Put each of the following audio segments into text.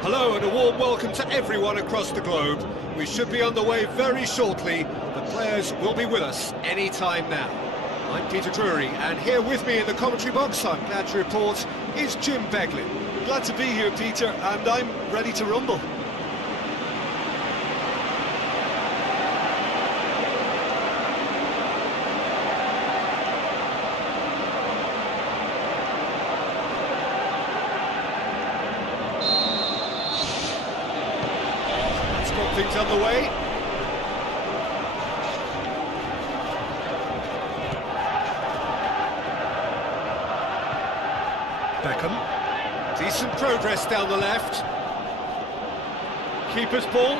Hello and a warm welcome to everyone across the globe. We should be on the way very shortly. The players will be with us any time now. I'm Peter Drury, and here with me in the commentary box, I'm glad to report, is Jim Beglin. Glad to be here, Peter, and I'm ready to rumble. Things underway. Beckham. Decent progress down the left. Keeper's ball.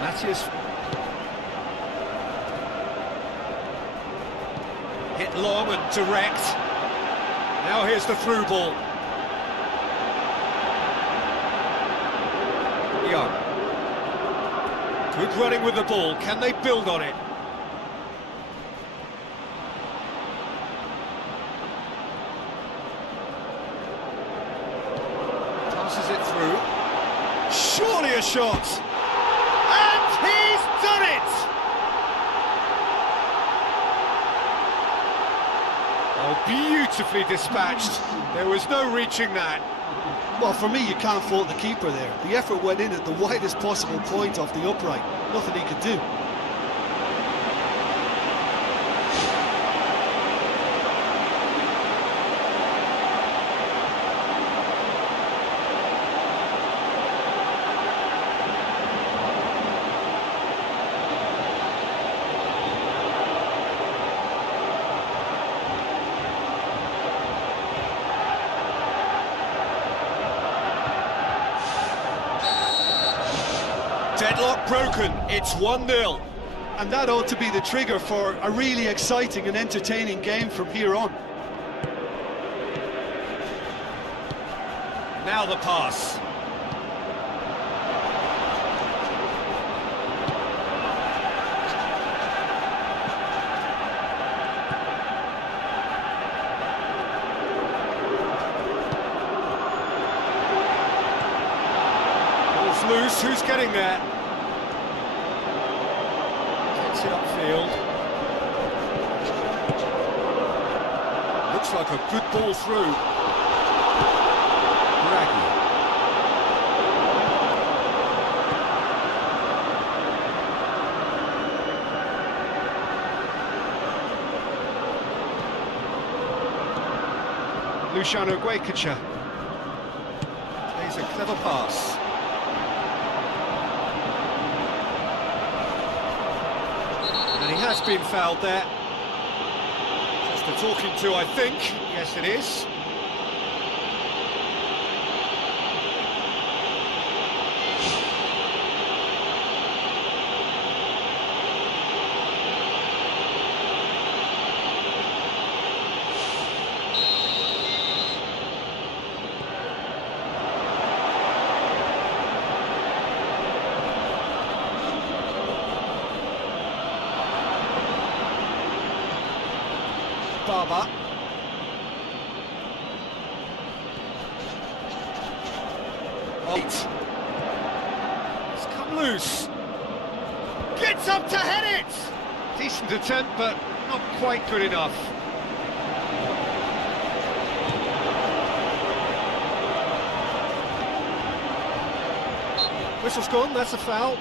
Matthias. Hit long and direct. Now here's the through ball. Young. Good running with the ball. Can they build on it? Passes it through. Surely a shot. And he's done it! Oh, beautifully dispatched. There was no reaching that. Well, for me, you can't fault the keeper there. The effort went in at the widest possible point off the upright. Nothing he could do. Deadlock broken, it's 1-0. And that ought to be the trigger for a really exciting and entertaining game from here on. Now the pass. Ball's loose, who's getting there? Gets it upfield. Looks like a good ball through. Raggy. Eliano Reijnders plays a clever pass. And he has been fouled there. Just a talking to, I think. Yes, it is. Barber. It's come loose. Gets up to head it! Decent attempt, but not quite good enough. Whistle's gone, that's a foul.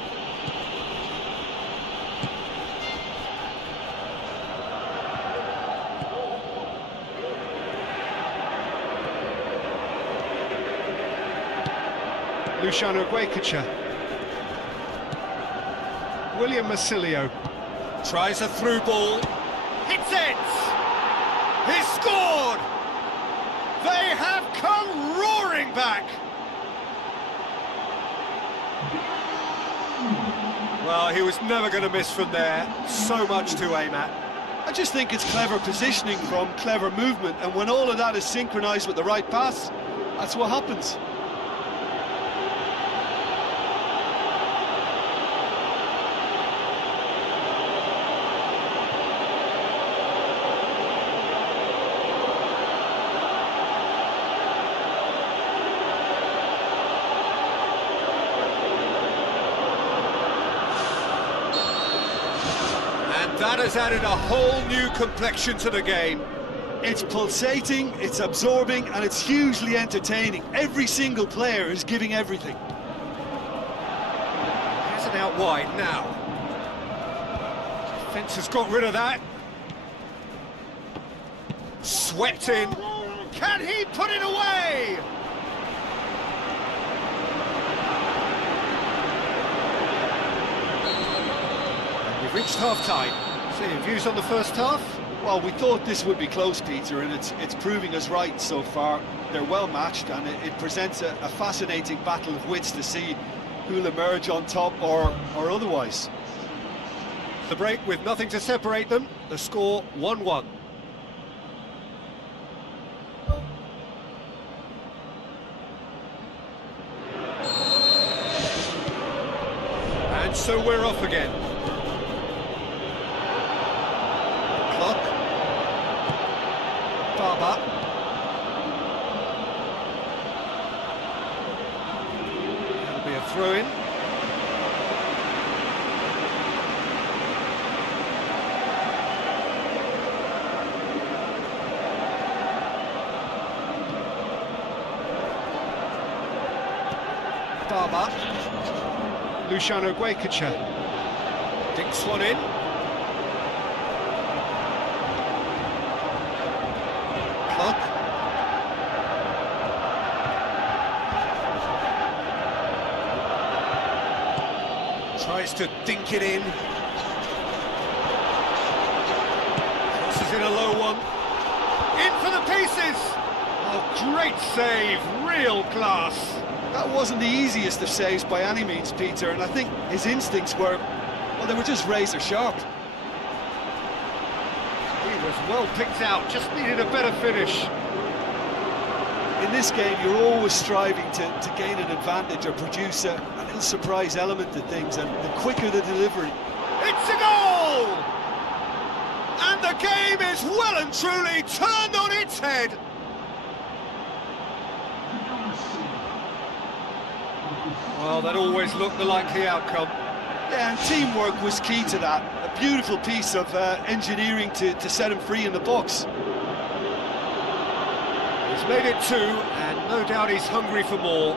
Eliano Reijnders. William Massilio tries a through ball. Hits it! He's scored! They have come roaring back. Well, he was never going to miss from there. So much to aim at. I just think it's clever positioning from clever movement, and when all of that is synchronised with the right pass, that's what happens. That has added a whole new complexion to the game. It's pulsating, it's absorbing, and it's hugely entertaining. Every single player is giving everything. Has it out wide now. Defence has got rid of that. Swept in. Can he put it away? We've reached half-time. So your views on the first half? Well, we thought this would be close, Peter, and it's proving us right so far. They're well matched, and it presents a fascinating battle of wits to see who'll emerge on top or otherwise. The break with nothing to separate them, the score 1-1. And so we're off again. Baba. That'll be a throw-in. Baba. Luciano Guaycacha. Dinks one in. Tries to dink it in. Crosses in a low one. In for the pieces! Oh, great save, real class. That wasn't the easiest of saves by any means, Peter, and I think his instincts were, well, they were just razor sharp. He was well picked out, just needed a better finish. In this game, you're always striving to gain an advantage or produce a little surprise element to things, and the quicker the delivery. It's a goal! And the game is well and truly turned on its head. Well, that always looked the likely outcome. Yeah, and teamwork was key to that. A beautiful piece of engineering to set him free in the box. He's made it 2, and no doubt he's hungry for more.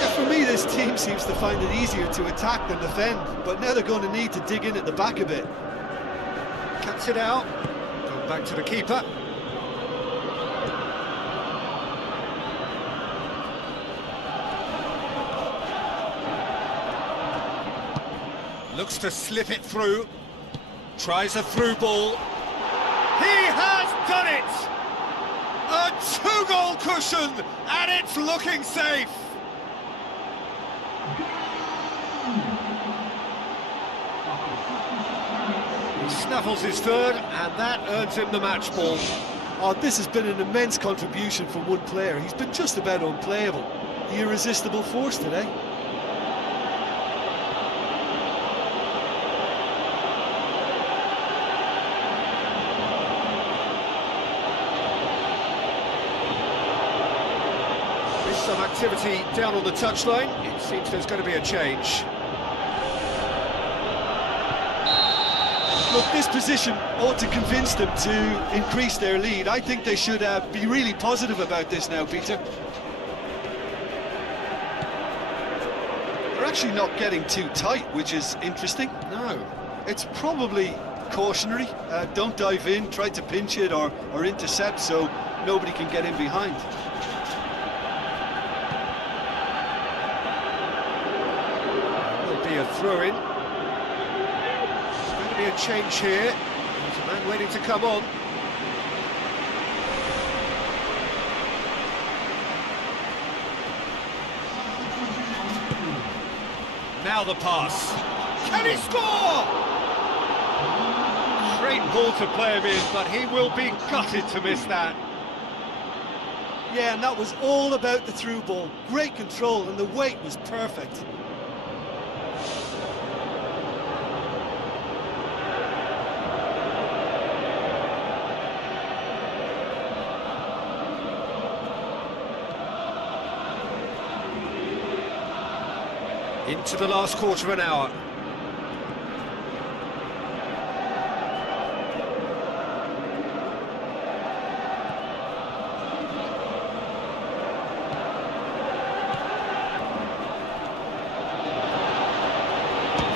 Yeah, for me, this team seems to find it easier to attack than defend, but now they're going to need to dig in at the back a bit. Cuts it out, going back to the keeper. Looks to slip it through, tries a through ball. He has done it! A 2-goal cushion, and it's looking safe. He snaffles his third, and that earns him the match ball. Oh, this has been an immense contribution from one player. He's been just about unplayable. The irresistible force today. Some activity down on the touchline. It seems there's going to be a change. Look, this position ought to convince them to increase their lead. I think they should be really positive about this now, Peter. They're actually not getting too tight, which is interesting. No. It's probably cautionary. Don't dive in, try to pinch it or intercept so nobody can get in behind. a throw-in. There's going to be a change here. There's a man waiting to come on. Now the pass. Can he score? Great ball to play him in, but he will be gutted to miss that. Yeah, and that was all about the through ball. Great control, and the weight was perfect. Into the last quarter of an hour.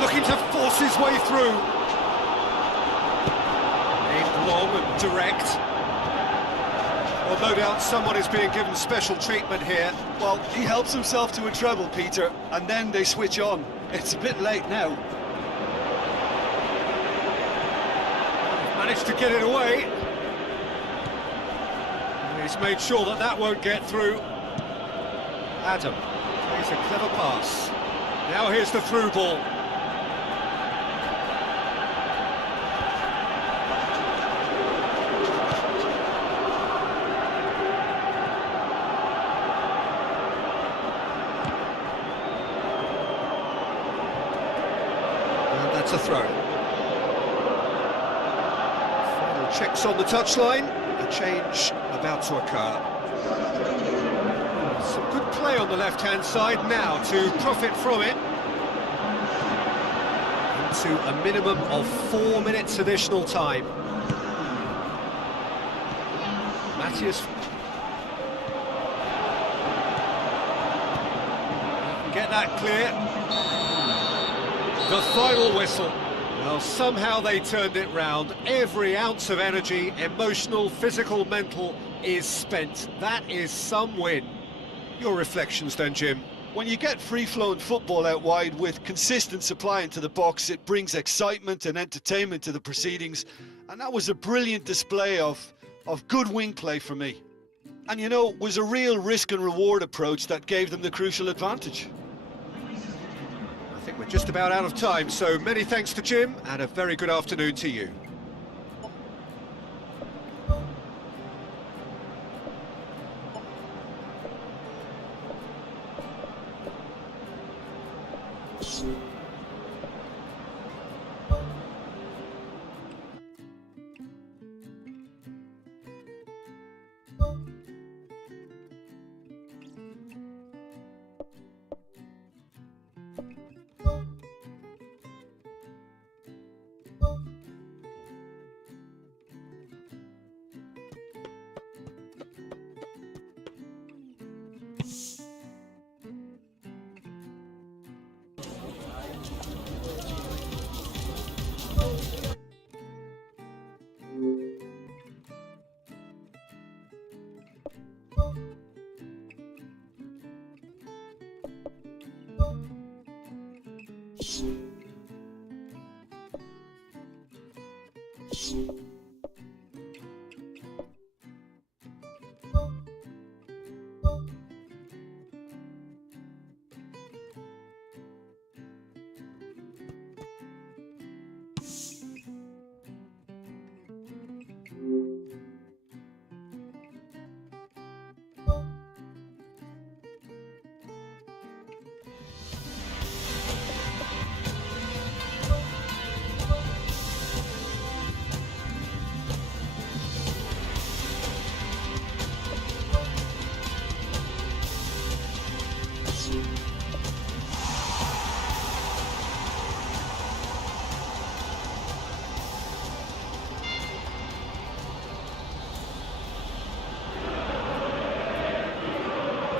Looking to force his way through. Aimed long and direct. Well, no doubt someone is being given special treatment here. Well, he helps himself to a treble, Peter, and then they switch on. It's a bit late now. Managed to get it away. He's made sure that that won't get through. Adam plays a clever pass. Now here's the through ball. A throw. Final checks on the touchline. A change about to occur. Some good play on the left-hand side now to profit from it. Into a minimum of 4 minutes additional time. Matthias. Get that clear. The final whistle. Well, somehow they turned it round. Every ounce of energy, emotional, physical, mental, is spent. That is some win. Your reflections then, Jim? When you get free-flowing football out wide with consistent supply into the box, it brings excitement and entertainment to the proceedings. And that was a brilliant display of good wing play for me. And, you know, it was a real risk and reward approach that gave them the crucial advantage. I think we're just about out of time, so many thanks to Jim, and a very good afternoon to you.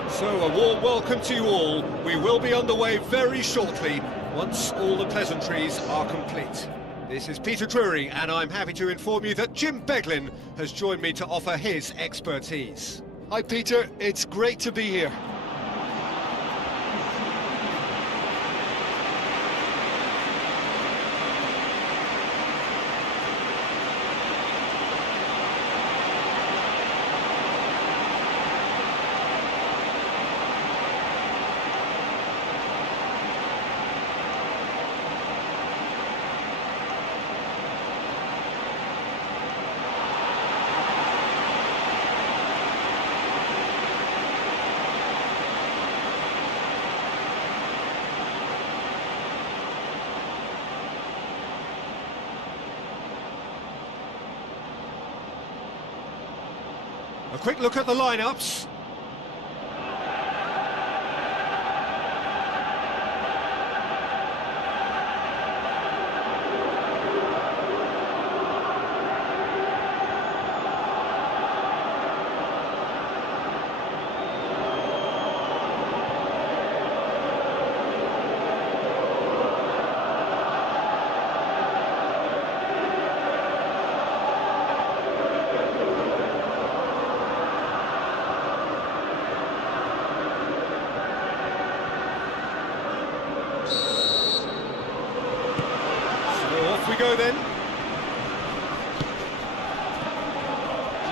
So a warm welcome to you all. We will be underway very shortly, once all the pleasantries are complete. This is Peter Drury, and I'm happy to inform you that Jim Beglin has joined me to offer his expertise. Hi Peter, it's great to be here. A quick look at the lineups. Off we go then.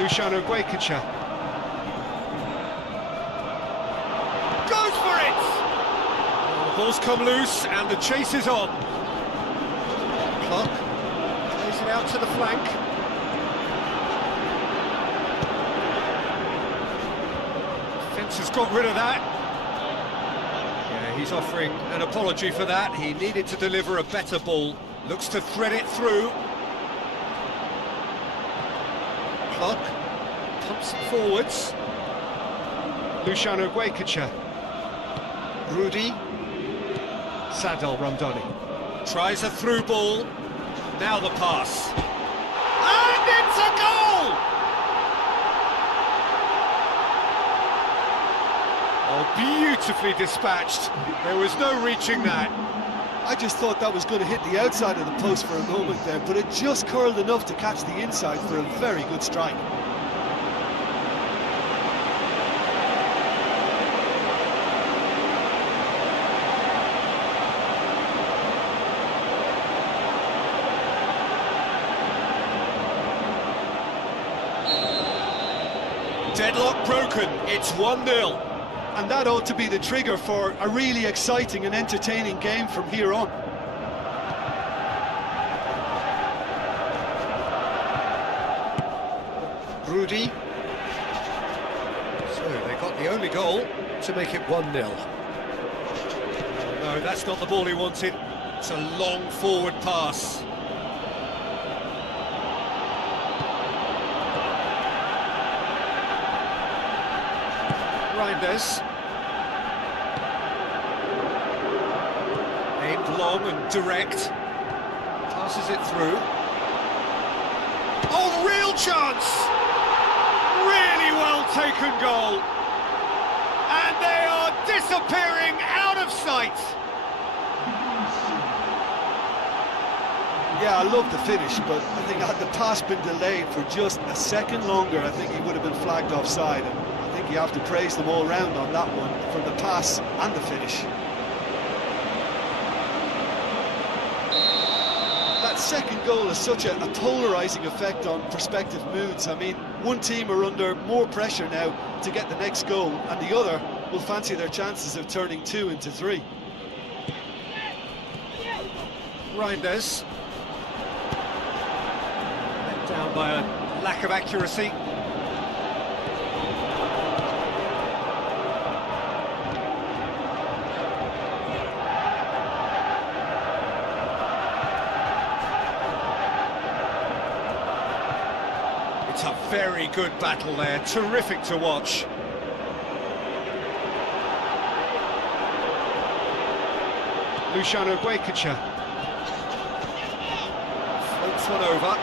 Luciano Guaycacha goes for it! The ball's come loose and the chase is on. Clock plays it out to the flank. Defence has got rid of that. Yeah, he's offering an apology for that. He needed to deliver a better ball. Looks to thread it through. Clock pumps it forwards. Luciano Guaycacha. Rudy. Sadel Ramdani. Tries a through ball. Now the pass. And it's a goal! Oh, beautifully dispatched. There was no reaching that. I just thought that was going to hit the outside of the post for a moment there, but it just curled enough to catch the inside for a very good strike. Deadlock broken, it's 1-0. And that ought to be the trigger for a really exciting and entertaining game from here on. Rudy. So they got the only goal to make it 1-0. No, that's not the ball he wanted. It's a long forward pass. Reijnders. Aimed long and direct. Passes it through. Oh, real chance! Really well taken goal. And they are disappearing out of sight. Yeah, I love the finish, but I think had the pass been delayed for just a second longer, I think he would have been flagged offside. And I think you have to praise them all round on that one, from the pass and the finish. That second goal has such a polarising effect on prospective moods. I mean, one team are under more pressure now to get the next goal, and the other will fancy their chances of turning 2 into 3. Reijnders. Let down by a lack of accuracy. It's a very good battle there, terrific to watch. Luciano Guaycacha floats one over.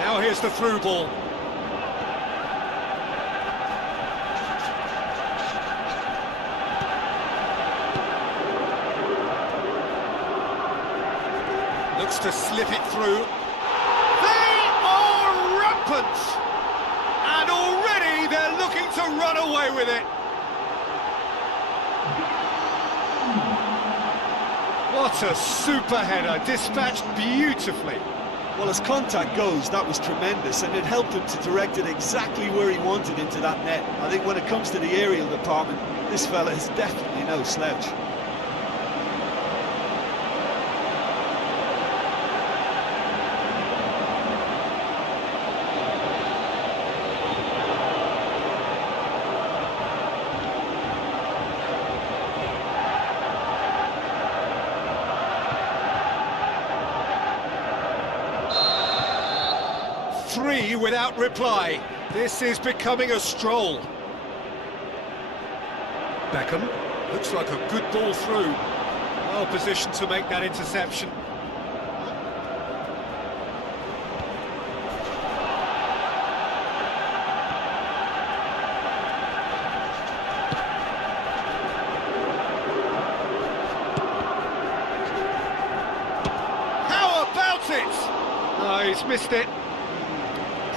Now here's the through ball. Looks to slip it through. They are rampant! And already they're looking to run away with it. What a super header, dispatched beautifully. Well, as contact goes, that was tremendous, and it helped him to direct it exactly where he wanted into that net. I think when it comes to the aerial department, this fella is definitely no slouch. Three without reply. This is becoming a stroll. Beckham, looks like a good ball through. Well positioned to make that interception. How about it? No, he's missed it.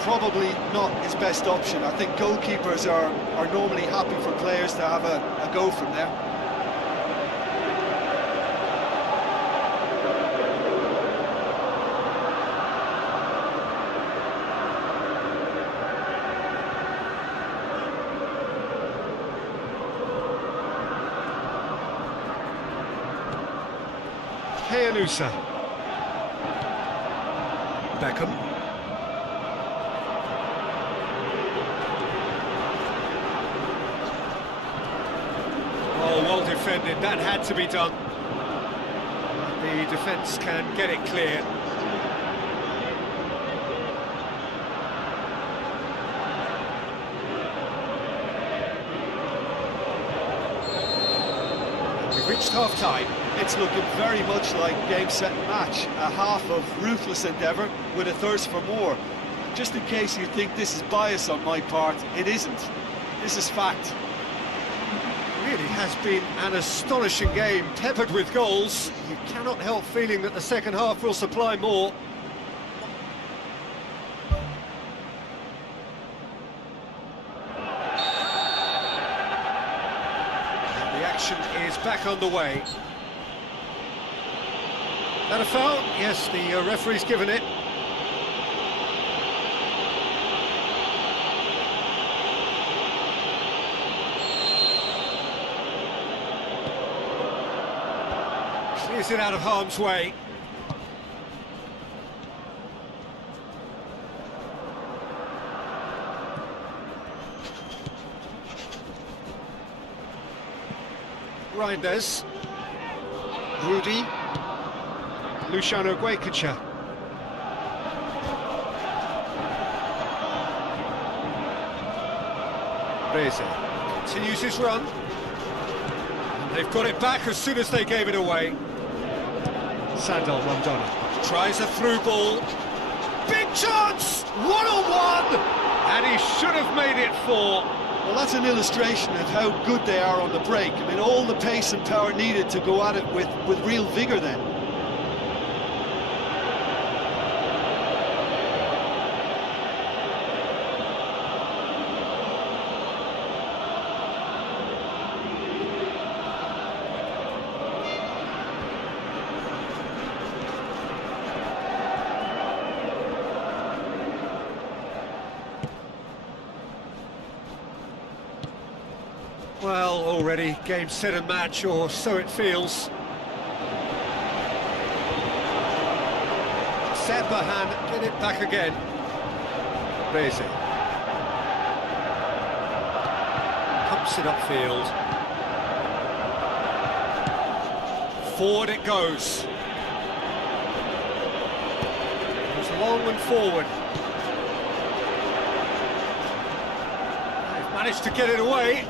Probably not his best option. I think goalkeepers are normally happy for players to have a go from there. Heyanusa. Beckham. Oh, well defended, that had to be done. The defence can get it clear. We've reached half-time. It's looking very much like game, set and match. A half of ruthless endeavour with a thirst for more. Just in case you think this is bias on my part, it isn't. This is fact. Really has been an astonishing game, peppered with goals. You cannot help feeling that the second half will supply more. And the action is back underway. That a foul? Yes, the referee's given it. Clears it out of harm's way. Reijnders. Rudy. Luciano Guaycacha. Reza continues his run. And they've got it back as soon as they gave it away. Sandal Rondona tries a through ball. Big chance! One-on-one! And he should have made it four. Well, that's an illustration of how good they are on the break. I mean, all the pace and power needed to go at it with real vigour then. Well, already game, set and match, or so it feels. Sepahan get it back again. Reza pumps it upfield. Forward it goes. Goes long and forward. They've managed to get it away.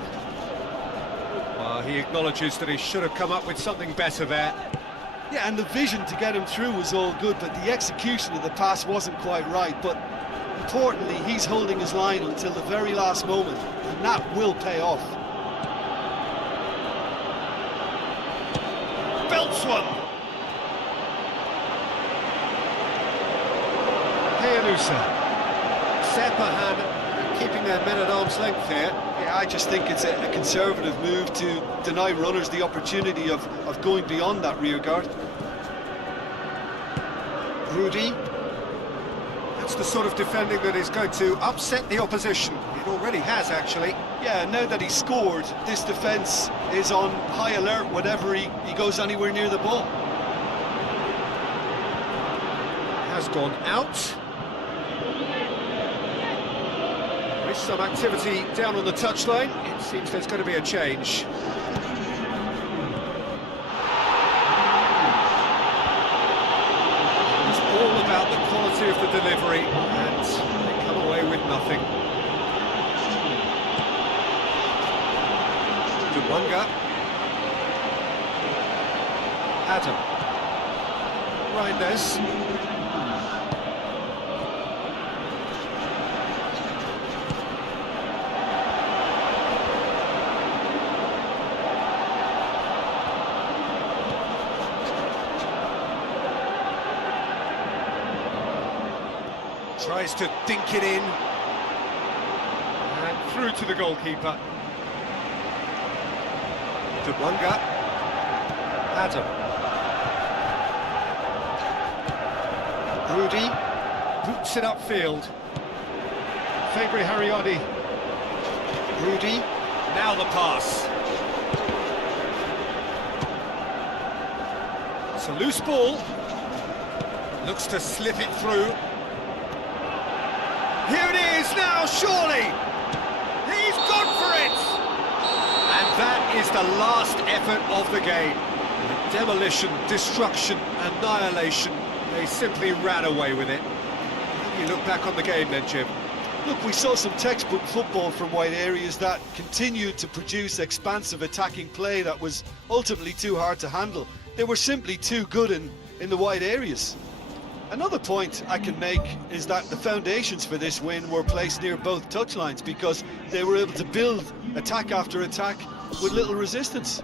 He acknowledges that he should have come up with something better there. Yeah, and the vision to get him through was all good, but the execution of the pass wasn't quite right. But importantly, he's holding his line until the very last moment, and that will pay off. Belts one! Heyanusa. Sepahan keeping their men at arm's length here. Yeah, I just think it's a conservative move to deny runners the opportunity of going beyond that rear guard. Rudy. That's the sort of defending that is going to upset the opposition. It already has, actually. Yeah, now that he's scored, this defence is on high alert whenever he goes anywhere near the ball. Has gone out. Some activity down on the touchline. It seems there's going to be a change. It's all about the quality of the delivery, and they come away with nothing. Munga. Adam. Reijnders. Tries to dink it in. And through to the goalkeeper. To Munga. Adam. Rudy boots it upfield. Fabry Hariodi. Rudy. Now the pass. It's a loose ball. Looks to slip it through. Here it is now, surely! He's gone for it! And that is the last effort of the game. Demolition, destruction, annihilation. They simply ran away with it. You look back on the game then, Jim. Look, we saw some textbook football from wide areas that continued to produce expansive attacking play that was ultimately too hard to handle. They were simply too good in the wide areas. Another point I can make is that the foundations for this win were placed near both touchlines because they were able to build attack after attack with little resistance.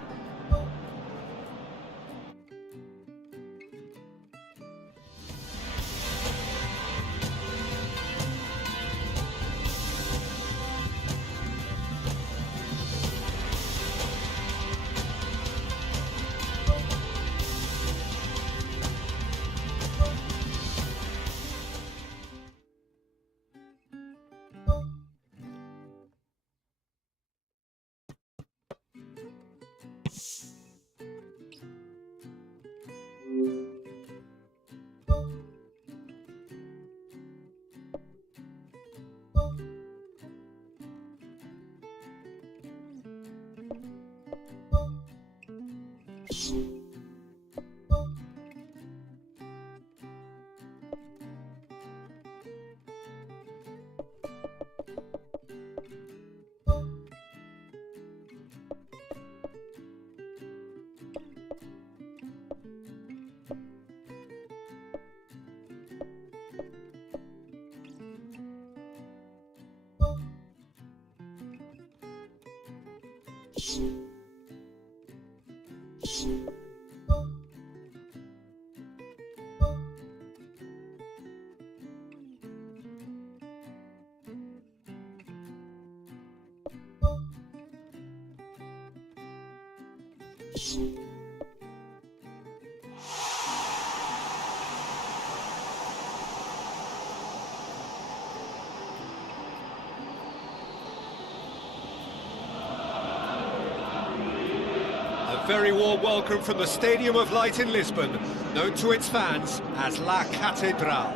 A very warm welcome from the Stadium of Light in Lisbon, known to its fans as La Catedral.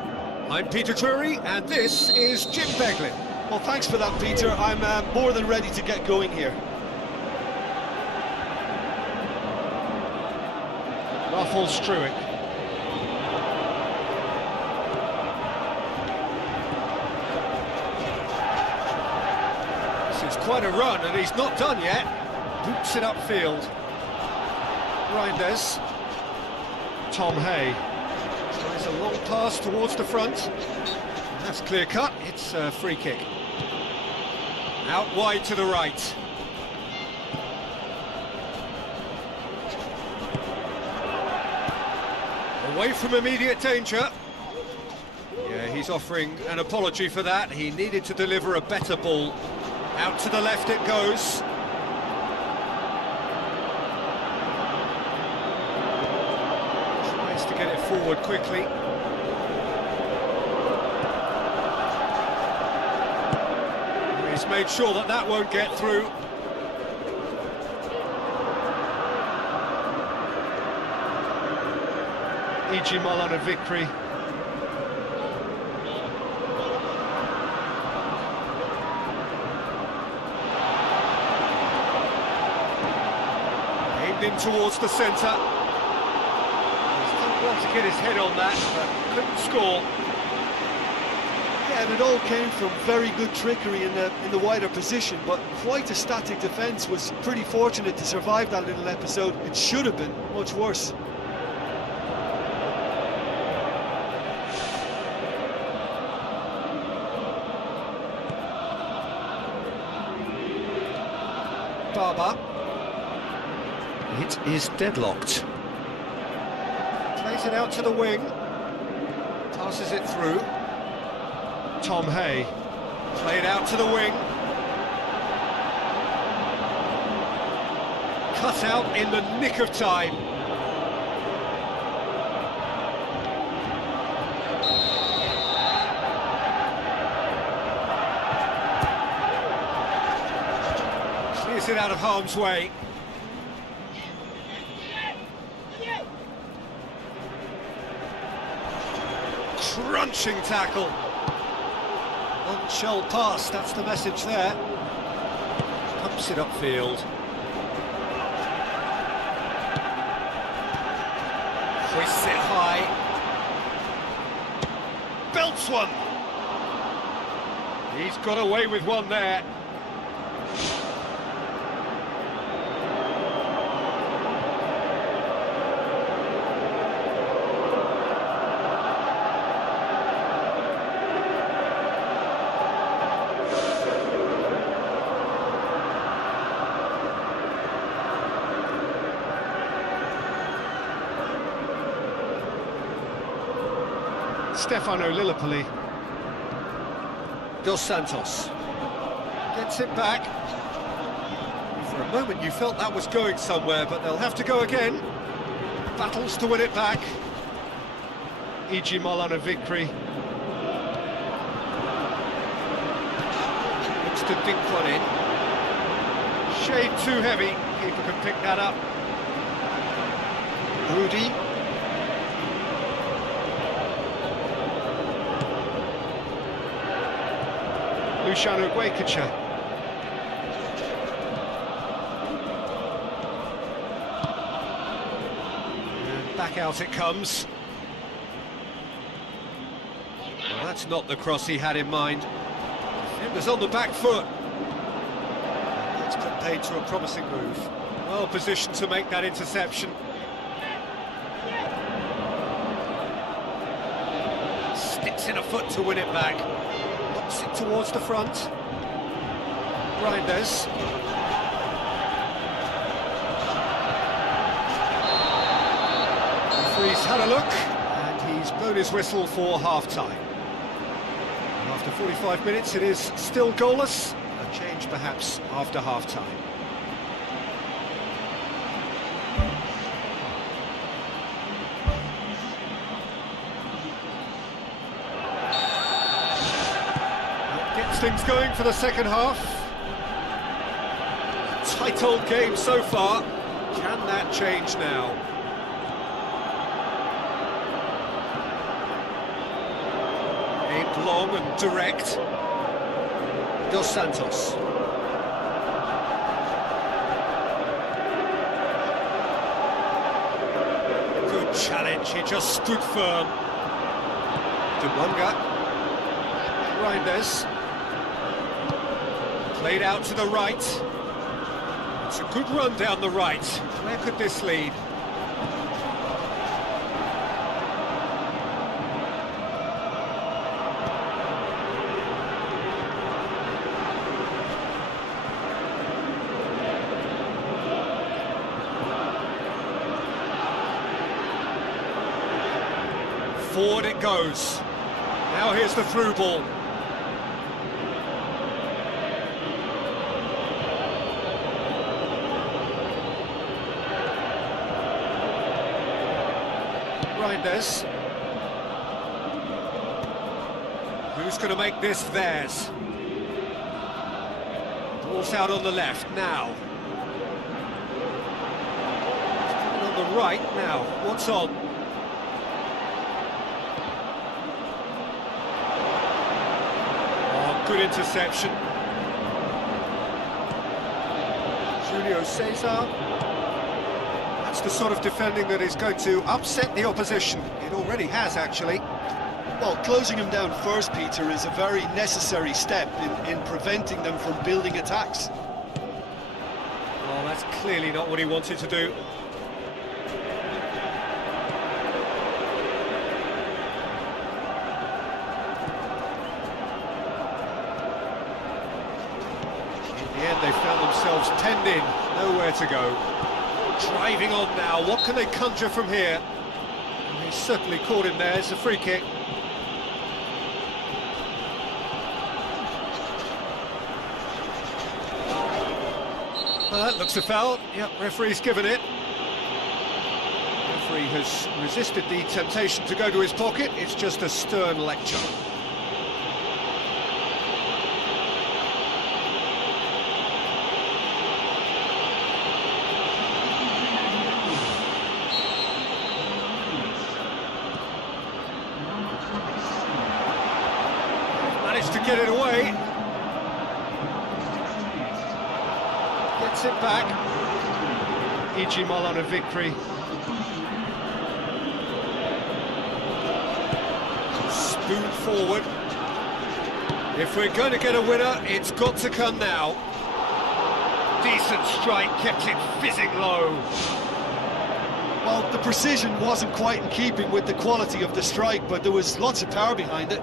I'm Peter Drury, and this is Jim Beglin. Well, thanks for that, Peter. I'm more than ready to get going here. Rafael Struik. This is quite a run, and he's not done yet. Boots it upfield. Reijnders. Tom Hay. Tries a long pass towards the front. That's clear cut. It's a free kick. Out wide to the right. Away from immediate danger. Yeah, he's offering an apology for that. He needed to deliver a better ball. Out to the left it goes. Tries to get it forward quickly. He's made sure that that won't get through. E.G. Malana victory. Aimed in towards the centre. He's done well to get his head on that, but couldn't score. Yeah, and it all came from very good trickery in the wider position, but quite a static defence. Was pretty fortunate to survive that little episode. It should have been much worse. Barber. It is deadlocked. Plays it out to the wing. Passes it through. Tom Hay. Played out to the wing. Cut out in the nick of time. Clears it out of harm's way. Crunching tackle. One-shell pass, that's the message there. Pumps it upfield. Hoists it high. Belts one. He's got away with one there. Stefano Lillipoli. Dos Santos gets it back. For a moment you felt that was going somewhere, but they'll have to go again. Battles to win it back. E.G. Molana victory. Looks to dink one in. Shade too heavy. Keeper can pick that up. Rudy. Luciano Guaycacha. And back out it comes. Well, that's not the cross he had in mind. Defender's on the back foot. It's put paid to a promising move. Well positioned to make that interception. Sticks in a foot to win it back. It towards the front. Reijnders. Referee's had a look, and he's blown his whistle for half-time. After 45 minutes, it is still goalless. A change, perhaps, after half-time. Things going for the second half. Tight old game so far. Can that change now? Aimed long and direct. Dos Santos. Good challenge, he just stood firm. Duwanga. Reijnders. Played out to the right. It's a good run down the right. Where could this lead? Forward it goes. Now here's the through ball. Reijnders. Who's going to make this theirs? Ball's out on the left now. On the right now. What's on? Oh, good interception. Julio Cesar. That's the sort of defending that is going to upset the opposition. It already has, actually. Well, closing them down first, Peter, is a very necessary step in preventing them from building attacks. Well, that's clearly not what he wanted to do. In the end, they found themselves penned in, nowhere to go. Driving on now, what can they conjure from here? He's certainly caught him there, it's a free kick. Well, that looks a foul. Yep, referee's given it. Referee has resisted the temptation to go to his pocket. It's just a stern lecture. Managed to get it away. Gets it back. Ijimal on a victory. Spoon forward. If we're going to get a winner, it's got to come now. Decent strike, kept it fizzing low. Well, the precision wasn't quite in keeping with the quality of the strike, but there was lots of power behind it.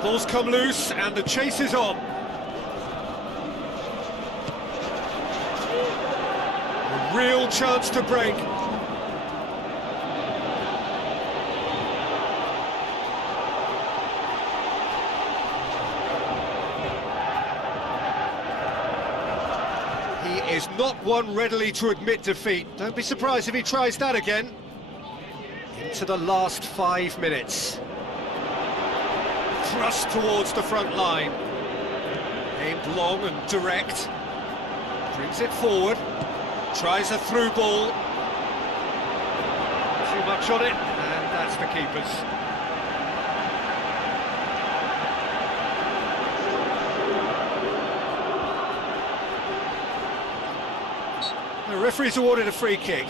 Ball's come loose and the chase is on. A real chance to break. He is not one readily to admit defeat. Don't be surprised if he tries that again. Into the last 5 minutes. Thrust towards the front line. Aimed long and direct. Brings it forward. Tries a through ball. Too much on it, and that's the keeper's. The referee's awarded a free kick.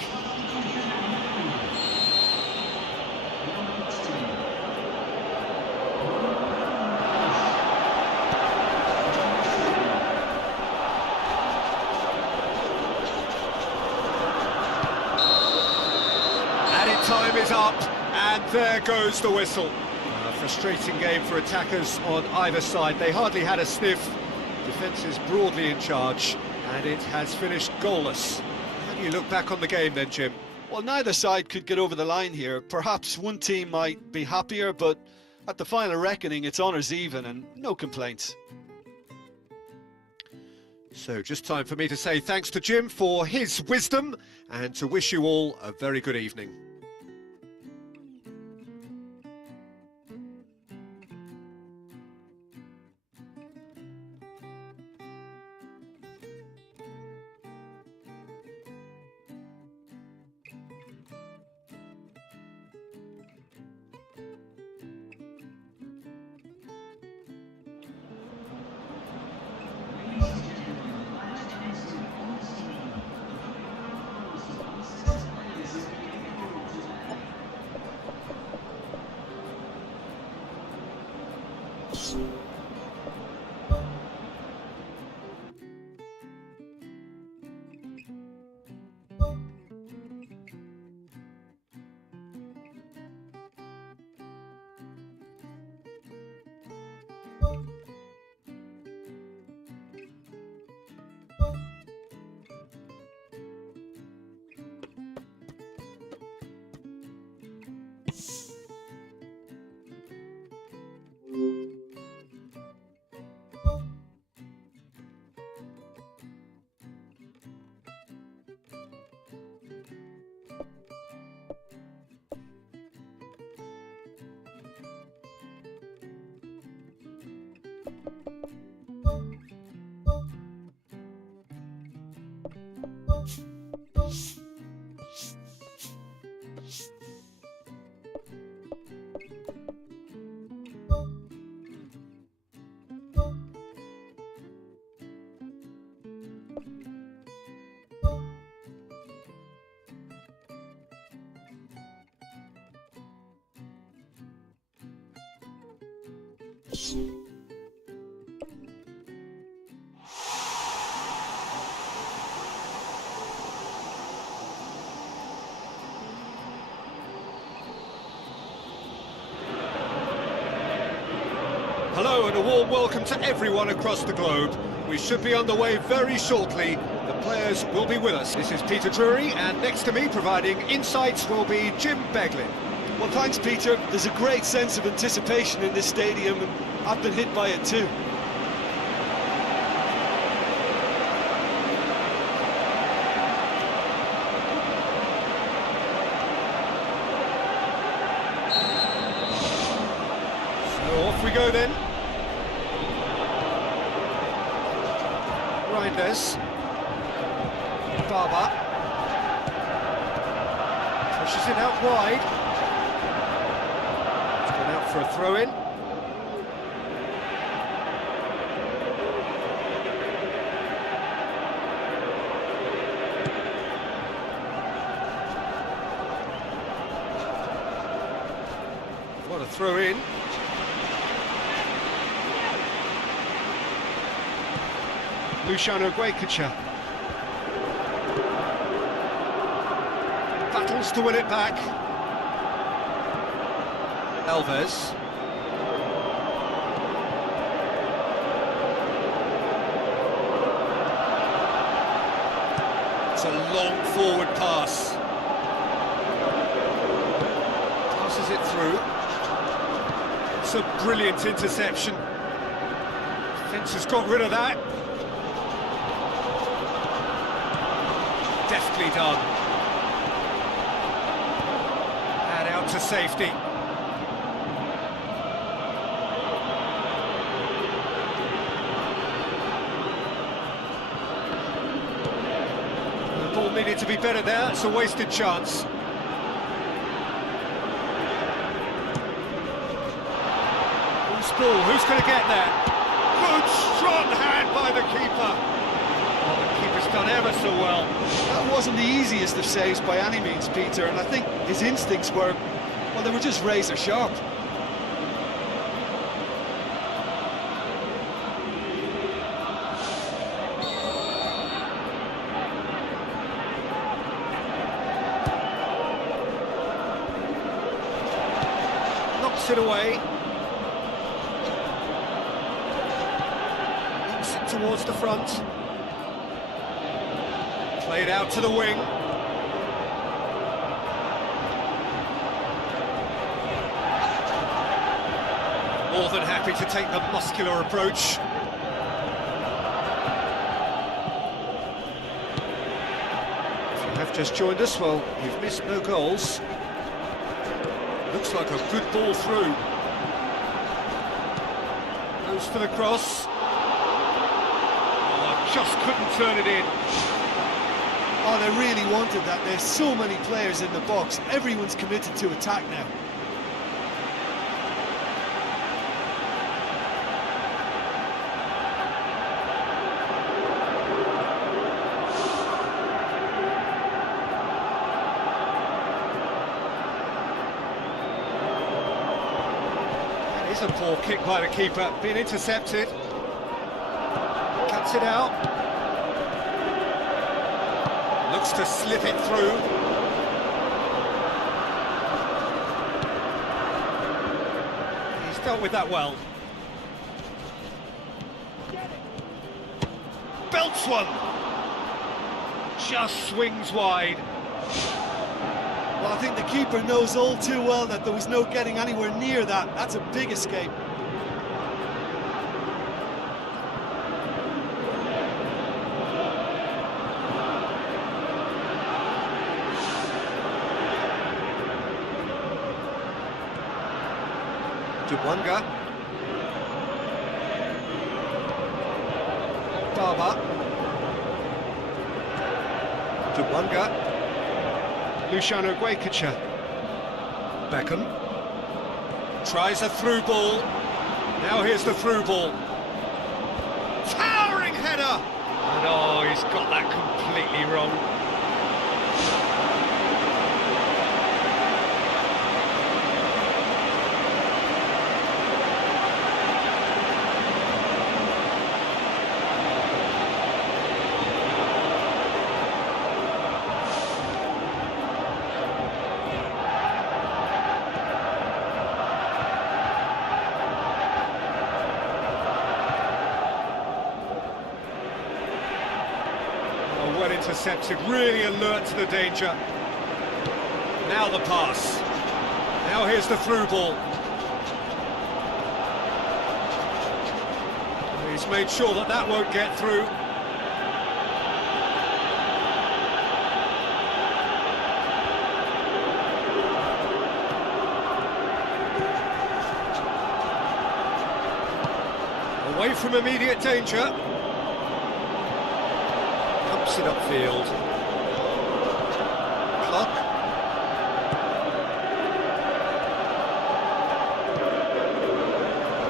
Time is up, and there goes the whistle. A frustrating game for attackers on either side. They hardly had a sniff. Defence is broadly in charge, and it has finished goalless. How do you look back on the game then, Jim? Well, neither side could get over the line here. Perhaps one team might be happier, but at the final reckoning, it's honours even and no complaints. So just time for me to say thanks to Jim for his wisdom and to wish you all a very good evening. Hello and a warm welcome to everyone across the globe. We should be on the way very shortly. The players will be with us. This is Peter Drury, and next to me providing insights will be Jim Beglin. Well, thanks, Peter. There's a great sense of anticipation in this stadium, and I've been hit by it too. So off we go then. Reijnders. Barber. Pushes it out wide. It's gone out for a throw-in. What a throw-in. Eliano Reijnders battles to win it back. Alves. It's a long forward pass. Passes it through. It's a brilliant interception. Defence has got rid of that. Deftly done. And out to safety. The ball needed to be better there, it's a wasted chance. Loose ball, who's going to get there? Good strong hand by the keeper. The keeper's done ever so well. That wasn't the easiest of saves by any means, Peter, and I think his instincts were, well, they were just razor sharp. Knocks it away. Links it towards the front. Played out to the wing. More than happy to take the muscular approach. If you have just joined us, well, you've missed no goals. Looks like a good ball through. Goes for the cross. Oh, just couldn't turn it in. Oh, they really wanted that. There's so many players in the box. Everyone's committed to attack now. That is a poor kick by the keeper. Being intercepted. Cuts it out. Looks to slip it through. He's dealt with that well. Belts one! Just swings wide. Well, I think the keeper knows all too well that there was no getting anywhere near that. That's a big escape. Jubwanga. Barber. Jubwanga. Eliano Reijnders. Beckham. Tries a through ball. Now here's the through ball. Towering header! And oh, he's got that completely wrong. receptive, really alert to the danger. Now the pass. Now here's the through ball. He's made sure that that won't get through. Away from immediate danger. Pumps it upfield. Clock.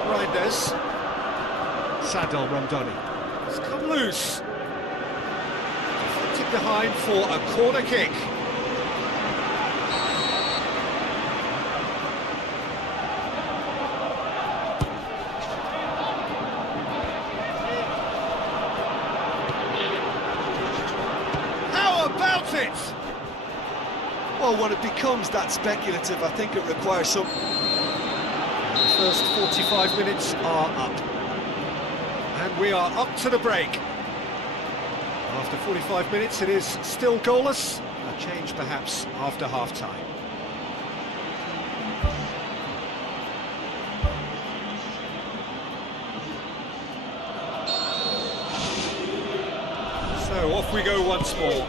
Reijnders. Sadel Ramdani. It's come loose. Deflected behind for a corner kick. How about it? Well, when it becomes that speculative, I think it requires some... The first 45 minutes are up. And we are up to the break. After 45 minutes, it is still goalless. A change, perhaps, after half-time. So, off we go once more.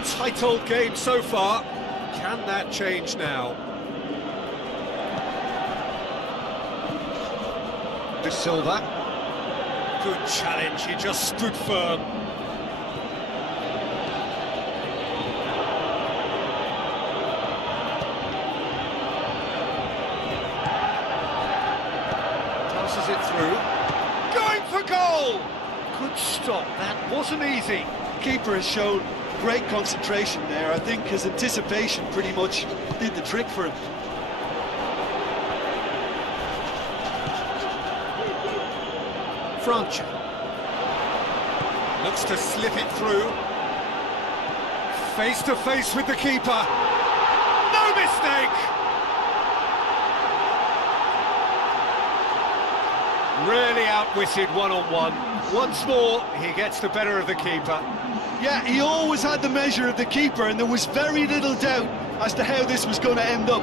A tight old game so far. Can that change now? De Silva. Good challenge, he just stood firm. Passes it through. Going for goal! Good stop, that wasn't easy. Keeper has shown great concentration there. I think his anticipation pretty much did the trick for him. Franchi looks to slip it through. Face to face with the keeper. No mistake! Really outwitted one-on-one. Once more, he gets the better of the keeper. Yeah, he always had the measure of the keeper, and there was very little doubt as to how this was going to end up.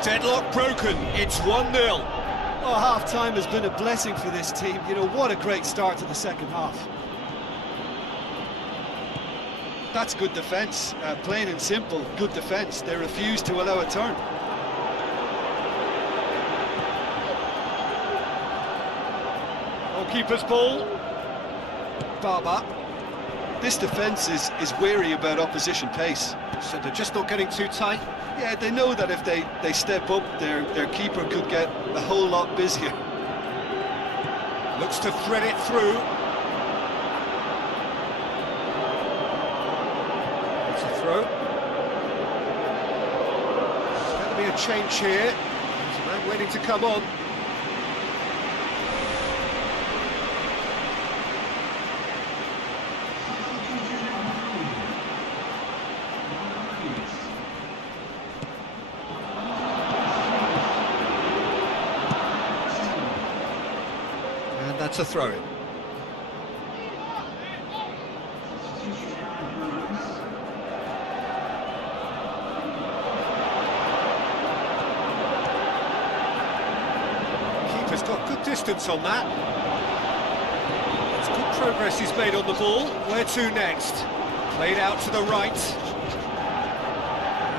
Deadlock broken, it's 1-0. Oh, half-time has been a blessing for this team. You know, what a great start to the second half. That's good defence, plain and simple, good defence. They refuse to allow a turn. Goalkeeper's ball. Barber. This defence is wary about opposition pace. So they're just not getting too tight. Yeah, they know that if they step up, their keeper could get a whole lot busier. Looks to thread it through. It's a throw. There's going to be a change here. There's a man waiting to come on. That's a throw-in. Keeper's got good distance on that. It's good progress he's made on the ball. Where to next? Played out to the right.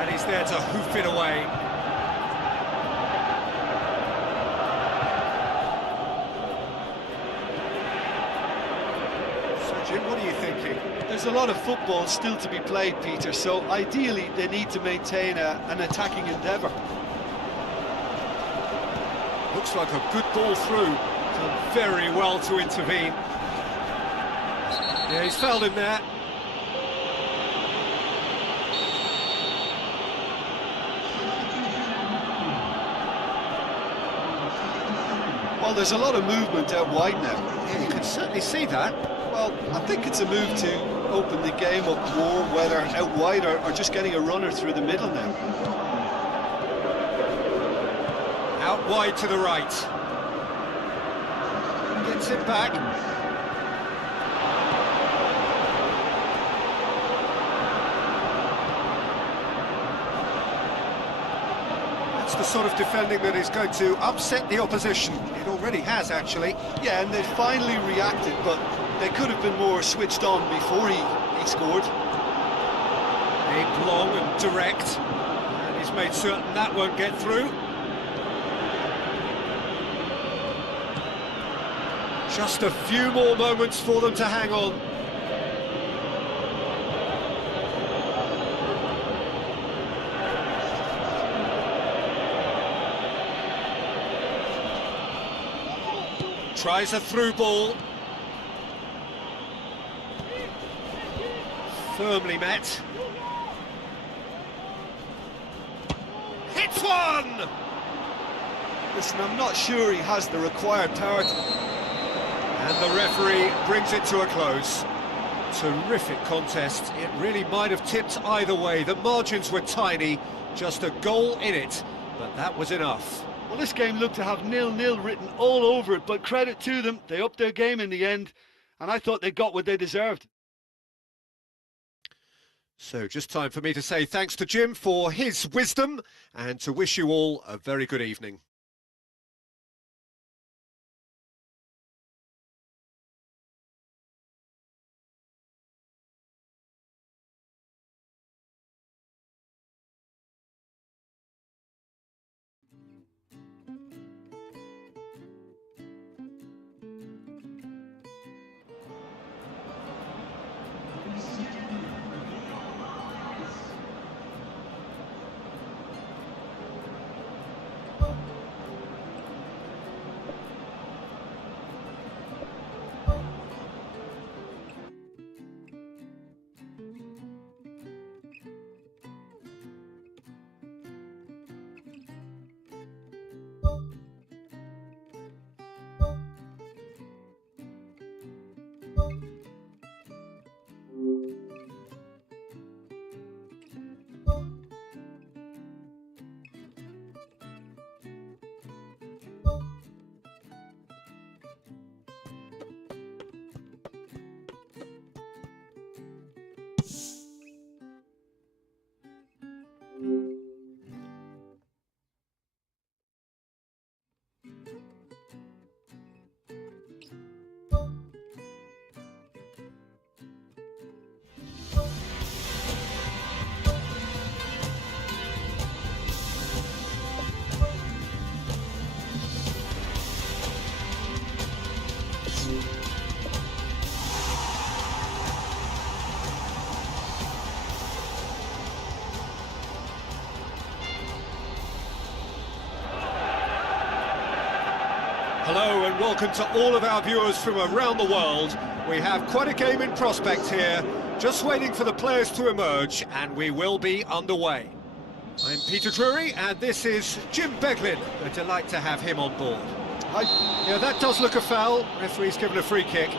And he's there to hoof it away. What are you thinking? There's a lot of football still to be played, Peter, so ideally they need to maintain an attacking endeavour. Looks like a good ball through. Done very well to intervene. Yeah, he's fouled him there. Well, there's a lot of movement out wide now. Yeah, you can certainly see that. Well, I think it's a move to open the game up more, whether out wide or just getting a runner through the middle now. Out wide to the right. Gets it back. That's the sort of defending that is going to upset the opposition. It already has, actually. Yeah, and they finally reacted, but they could have been more switched on before he scored. Aimed long and direct. And he's made certain that won't get through. Just a few more moments for them to hang on. Tries a through ball. Firmly met. Hits one! Listen, I'm not sure he has the required power. And the referee brings it to a close. Terrific contest. It really might have tipped either way. The margins were tiny, just a goal in it, but that was enough. Well, this game looked to have 0-0 written all over it, but credit to them, they upped their game in the end, and I thought they got what they deserved. So just time for me to say thanks to Jim for his wisdom, and to wish you all a very good evening. Hello and welcome to all of our viewers from around the world. We have quite a game in prospect here, just waiting for the players to emerge, and we will be underway. I'm Peter Drury, and this is Jim Beglin. A delight to have him on board. Yeah, that does look a foul. Referee's given a free kick.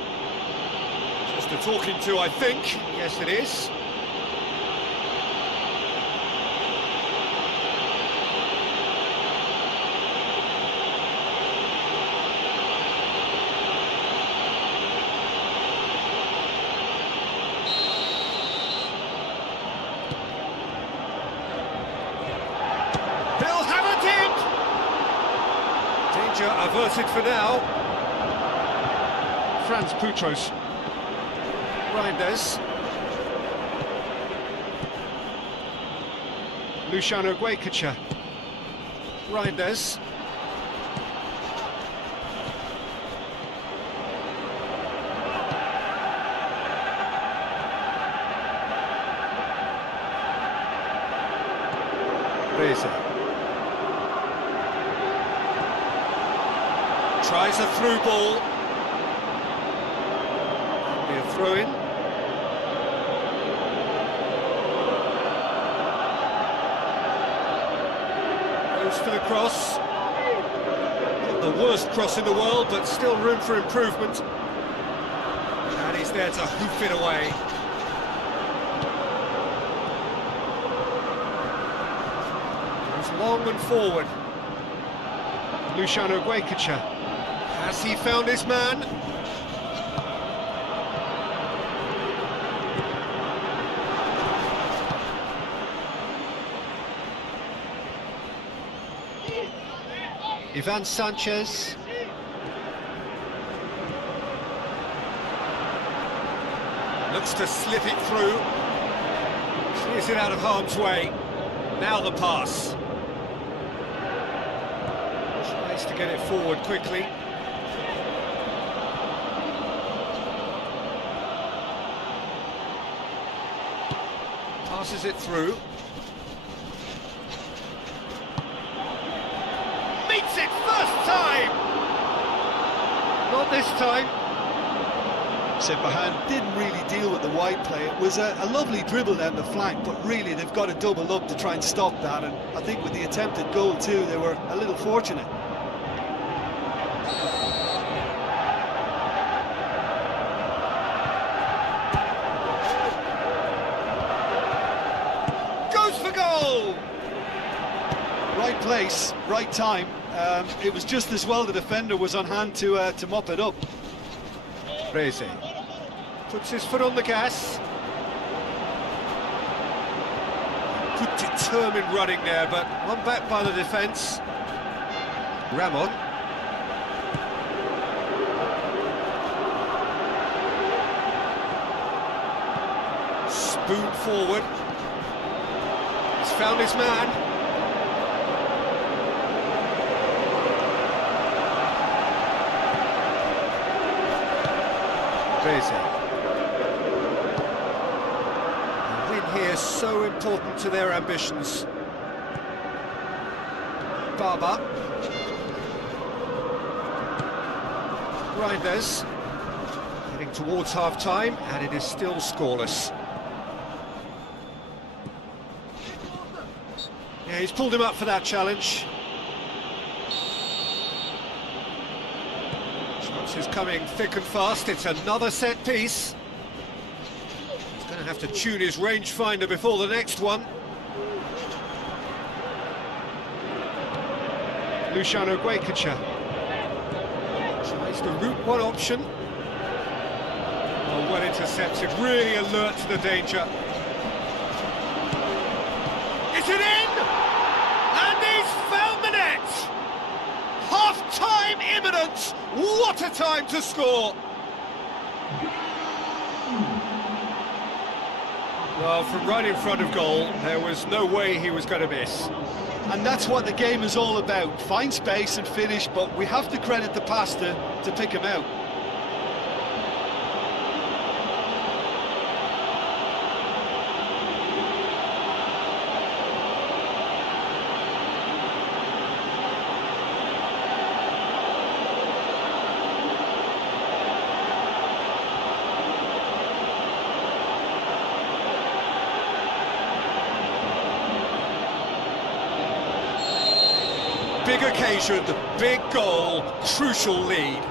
Just a talking to, I think. Yes, it is. Averted for now. Franz Putros. Reijnders. Luciano Guaycacha. Reijnders. Reza. Tries a through ball. Be a throw-in. Goes for the cross. Not the worst cross in the world, but still room for improvement. And he's there to hoof it away. Goes long and forward. Eliano Reijnders. Has he found his man? Ivan Sanchez. Looks to slip it through. Clears it out of harm's way. Now the pass. Tries to get it forward quickly. Passes it through. Meets it first time! Not this time. Pandang didn't really deal with the wide play. It was a lovely dribble down the flank, but really they've got to double up to try and stop that, and I think with the attempted goal too, they were a little fortunate. Goes for goal! Right place, right time. It was just as well the defender was on hand to mop it up. Reze puts his foot on the gas. Good determined running there, but one back by the defence. Ramon. Spoon forward. He's found his man. Reze. A win here so important to their ambitions. Baba. Reijnders. Heading towards half-time, and it is still scoreless. Yeah, he's pulled him up for that challenge. Is coming thick and fast. It's another set piece. He's going to have to tune his rangefinder before the next one. Eliano Reijnders. Tries the route one option. Oh, well intercepted, really alert to the danger. Is it in? And he's found the net! Half-time imminent! What a time to score! Well, from right in front of goal, there was no way he was going to miss. And that's what the game is all about. Find space and finish, but we have to credit the pass to pick him out. Big occasion, big goal, crucial lead.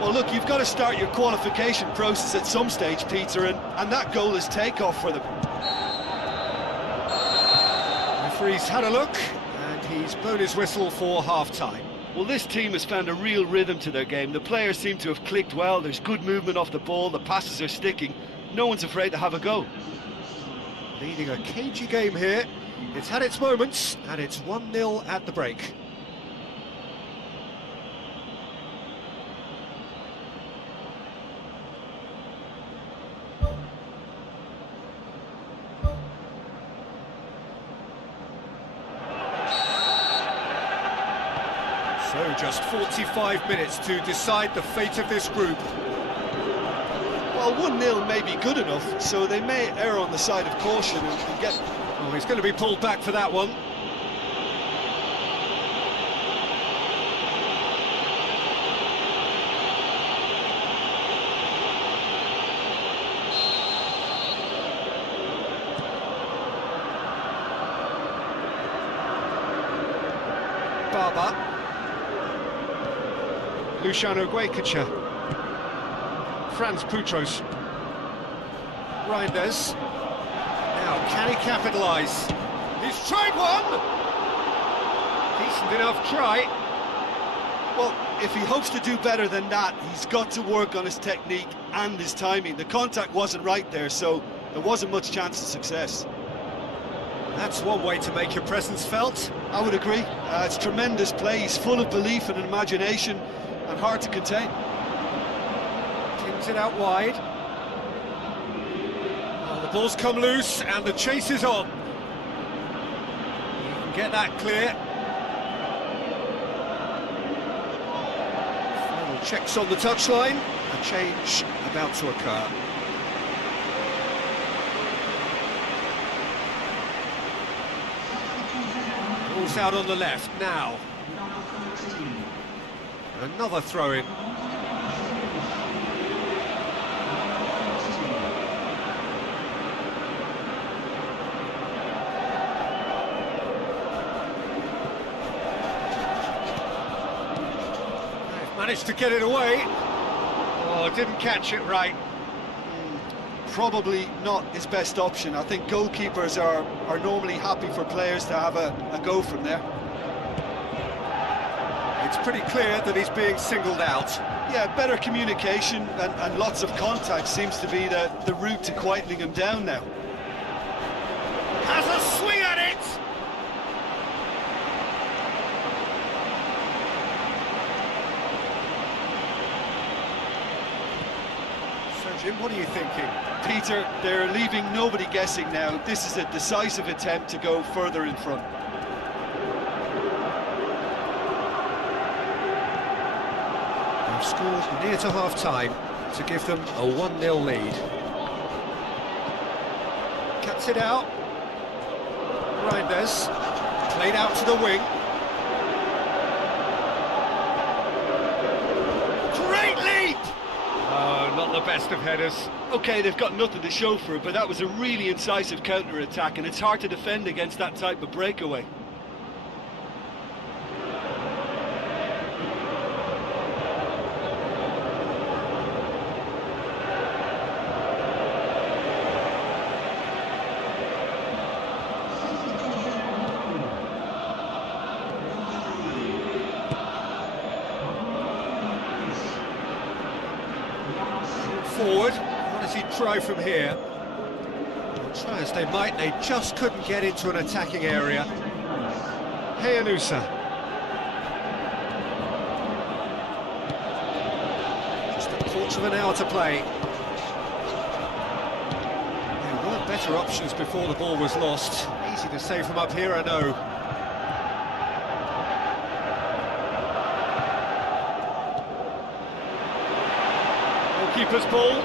Well, look, you've got to start your qualification process at some stage, Peter, and that goal is takeoff for them. Referee's had a look, and he's blown his whistle for half-time. Well, this team has found a real rhythm to their game. The players seem to have clicked well. There's good movement off the ball, the passes are sticking. No one's afraid to have a go. Leading a cagey game here. It's had its moments, and it's 1-0 at the break. So just 45 minutes to decide the fate of this group. Well, 1-0 may be good enough, so they may err on the side of caution and get... Oh, he's going to be pulled back for that one. Barber. Luciano Guaycacha. Franz Putros. Reijnders. Now, can he capitalise? He's tried one! Decent enough try. Well, if he hopes to do better than that, he's got to work on his technique and his timing. The contact wasn't right there, so there wasn't much chance of success. That's one way to make your presence felt. I would agree. It's tremendous play. He's full of belief and imagination and hard to contain. Kings it out wide. Well, the ball's come loose and the chase is on. You can get that clear. Final checks on the touchline. A change about to occur. Ball's out on the left now. Another throw-in. They've managed to get it away. Oh, didn't catch it right. Probably not his best option. I think goalkeepers are normally happy for players to have a go from there. It's pretty clear that he's being singled out. Yeah, better communication and lots of contact seems to be the route to quietening him down now. Has a swing at it! So, Jim, what are you thinking? Peter, they're leaving nobody guessing now. This is a decisive attempt to go further in front. They've scored near to half-time to give them a 1-0 lead. Cuts it out. Reijnders, played out to the wing. Great leap! Oh, not the best of headers. Okay, they've got nothing to show for it, but that was a really incisive counter-attack, and it's hard to defend against that type of breakaway. Forward, what does he try from here? Try as they might, they just couldn't get into an attacking area. Heyanusa. Just a quarter of an hour to play. There were better options before the ball was lost. Easy to say from up here, I know. Keeper's ball.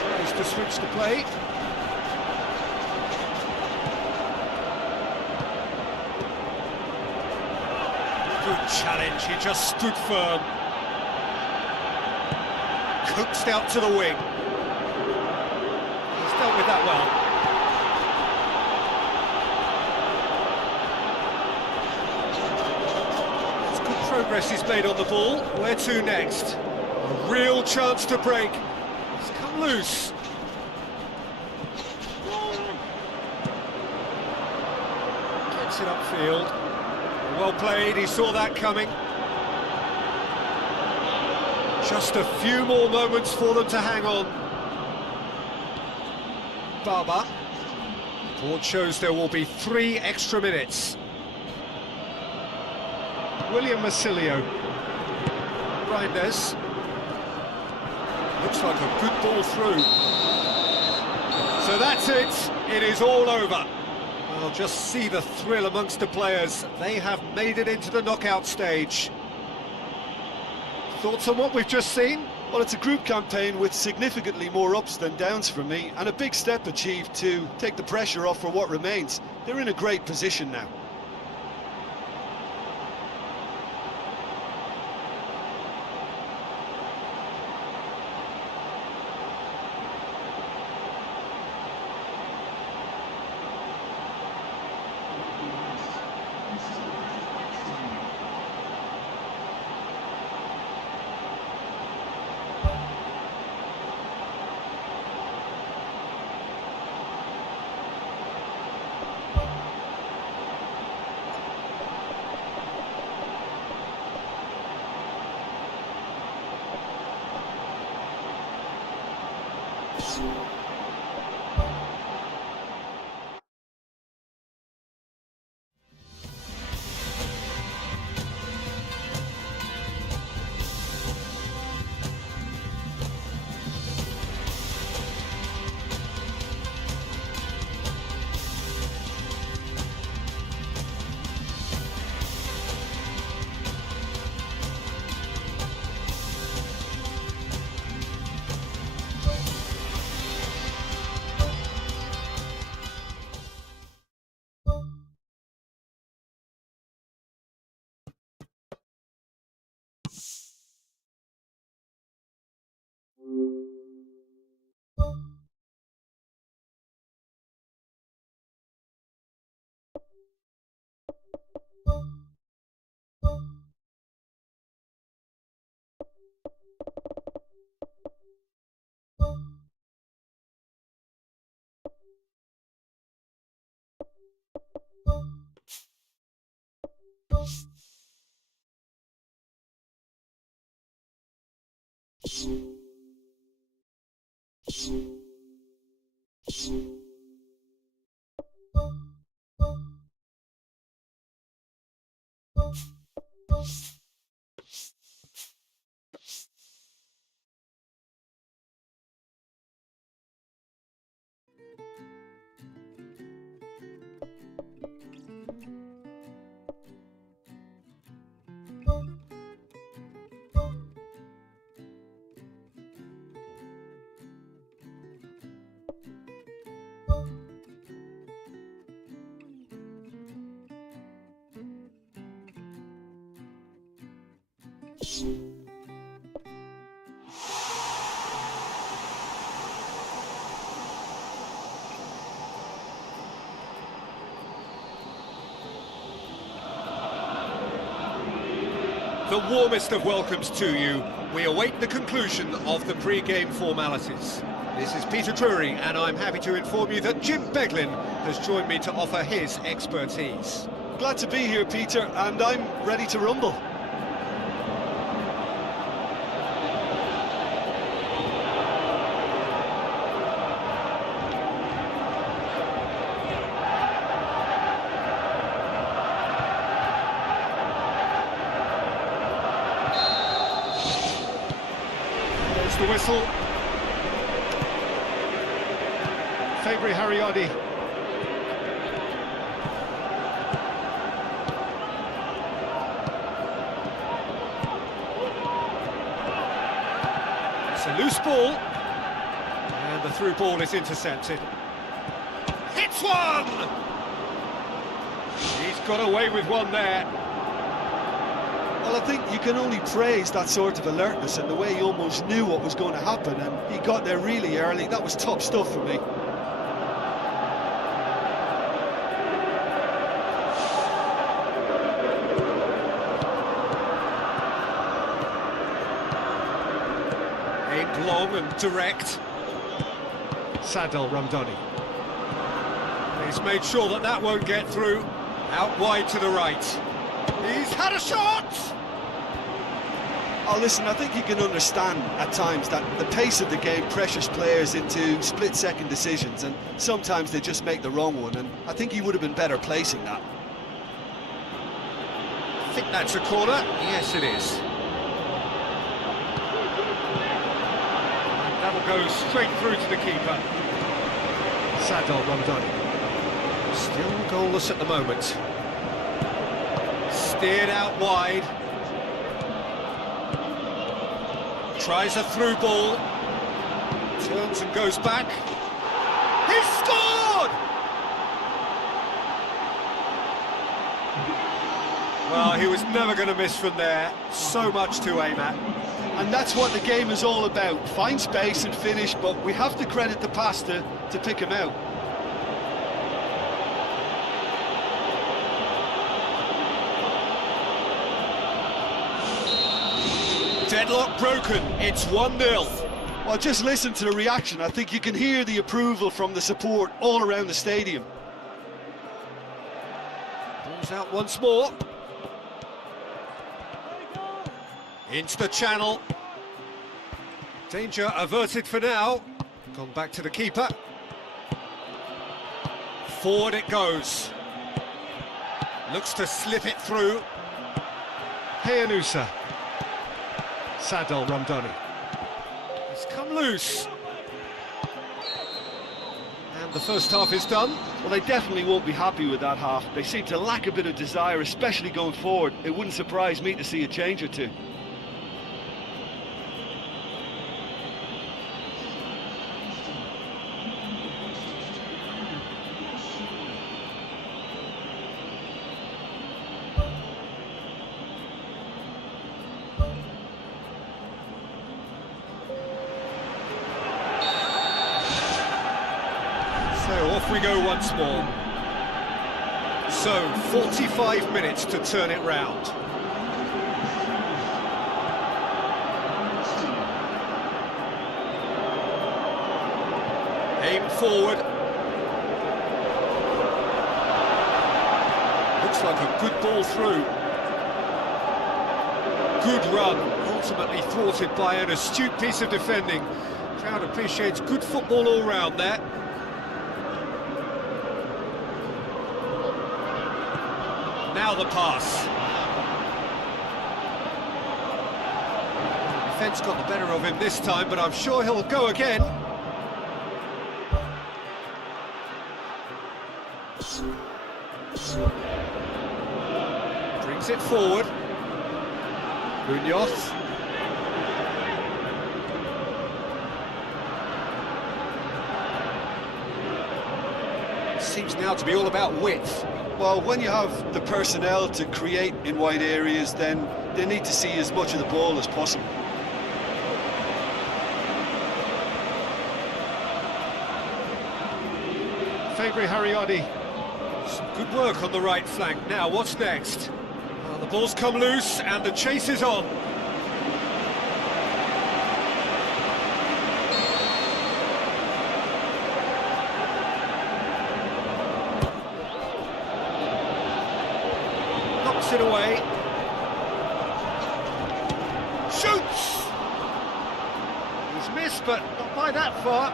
Tries to switch the play. Good challenge, he just stood firm. Coaxed out to the wing. He's dealt with that well. Progress he's made on the ball. Where to next? A real chance to break. It's come loose. Gets it upfield. Well played, he saw that coming. Just a few more moments for them to hang on. Barber. Board shows there will be 3 extra minutes. William Marsilio. Reijnders. Looks like a good ball through. So that's it. It is all over. Well, just see the thrill amongst the players. They have made it into the knockout stage. Thoughts on what we've just seen? Well, it's a group campaign with significantly more ups than downs for me, and a big step achieved to take the pressure off for what remains. They're in a great position now. The warmest of welcomes to you. We await the conclusion of the pre-game formalities. This is Peter Drury, and I'm happy to inform you that Jim Beglin has joined me to offer his expertise. Glad to be here, Peter, and I'm ready to rumble. The whistle. Fabry Hariadi. It's a loose ball, and the through ball is intercepted. Hits one! He's got away with one there. Well, I think you can only praise that sort of alertness and the way he almost knew what was going to happen, and he got there really early. That was top stuff for me. Aimed long and direct. Sadel Ramdani. He's made sure that that won't get through. Out wide to the right. He's had a shot! Oh, listen, I think you can understand at times that the pace of the game pressures players into split-second decisions, and sometimes they just make the wrong one, and I think he would have been better placing that. I think that's a corner. Yes, it is. And that'll go straight through to the keeper. Sadel Ramdani. Still goalless at the moment. Steered out wide. Tries a through ball. Turns and goes back. He scored! Well, he was never going to miss from there. So much to aim at. And that's what the game is all about. Find space and finish, but we have to credit the pass to pick him out. Deadlock broken, it's 1-0. Well, just listen to the reaction. I think you can hear the approval from the support all around the stadium. Ball's out once more. Into the channel. Danger averted for now. Gone back to the keeper. Forward it goes. Looks to slip it through. Hayanusa. Sadal Ramdani. It's come loose. And the first half is done. Well, they definitely won't be happy with that half. They seem to lack a bit of desire, especially going forward. It wouldn't surprise me to see a change or two. So off we go once more. So 45 minutes to turn it round. Aim forward. Looks like a good ball through. Good run, ultimately thwarted by an astute piece of defending. Crowd appreciates good football all round there. Now the pass. Defence got the better of him this time, but I'm sure he'll go again. Brings it forward. Munoz. Seems now to be all about width. Well, when you have the personnel to create in wide areas, then they need to see as much of the ball as possible. Fabry Hariodi. Some good work on the right flank. Now, what's next? Well, the ball's come loose and the chase is on. Knocks it away. Shoots! He's missed, but not by that far.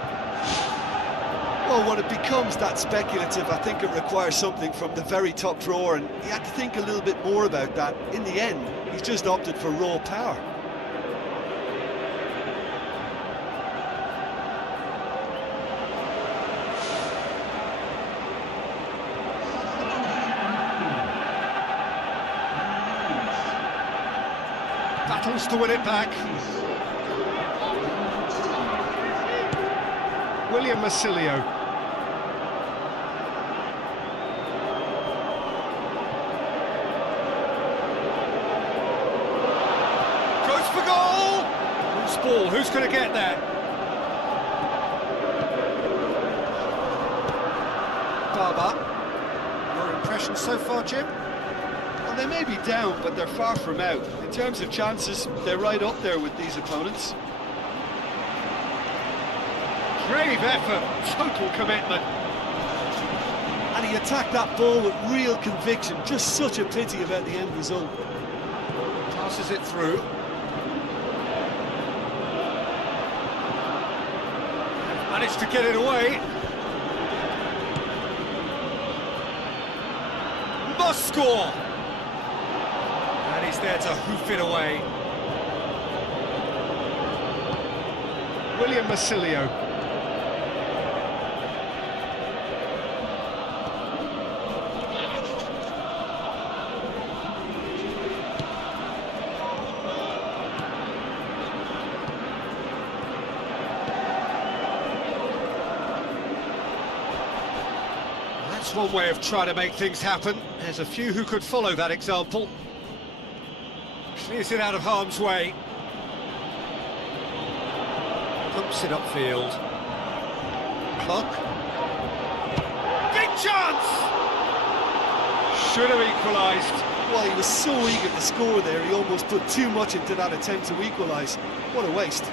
Well, when it becomes that speculative, I think it requires something from the very top drawer, and he had to think a little bit more about that. In the end, he's just opted for raw power. Battles to win it back. William Massilio. Goes for goal! Loose ball, who's going to get that? Barber. Your impression so far, Jim? Well, they may be down, but they're far from out. In terms of chances, they're right up there with these opponents. Brave effort, total commitment. And he attacked that ball with real conviction. Just such a pity about the end result. Passes it through. Managed to get it away. Must score! And he's there to hoof it away. William Massilio. That's one way of trying to make things happen. There's a few who could follow that example. Clears it out of harm's way. Pumps it upfield. Clock. Big chance! Should have equalised. Well, he was so eager to score there, he almost put too much into that attempt to equalise. What a waste.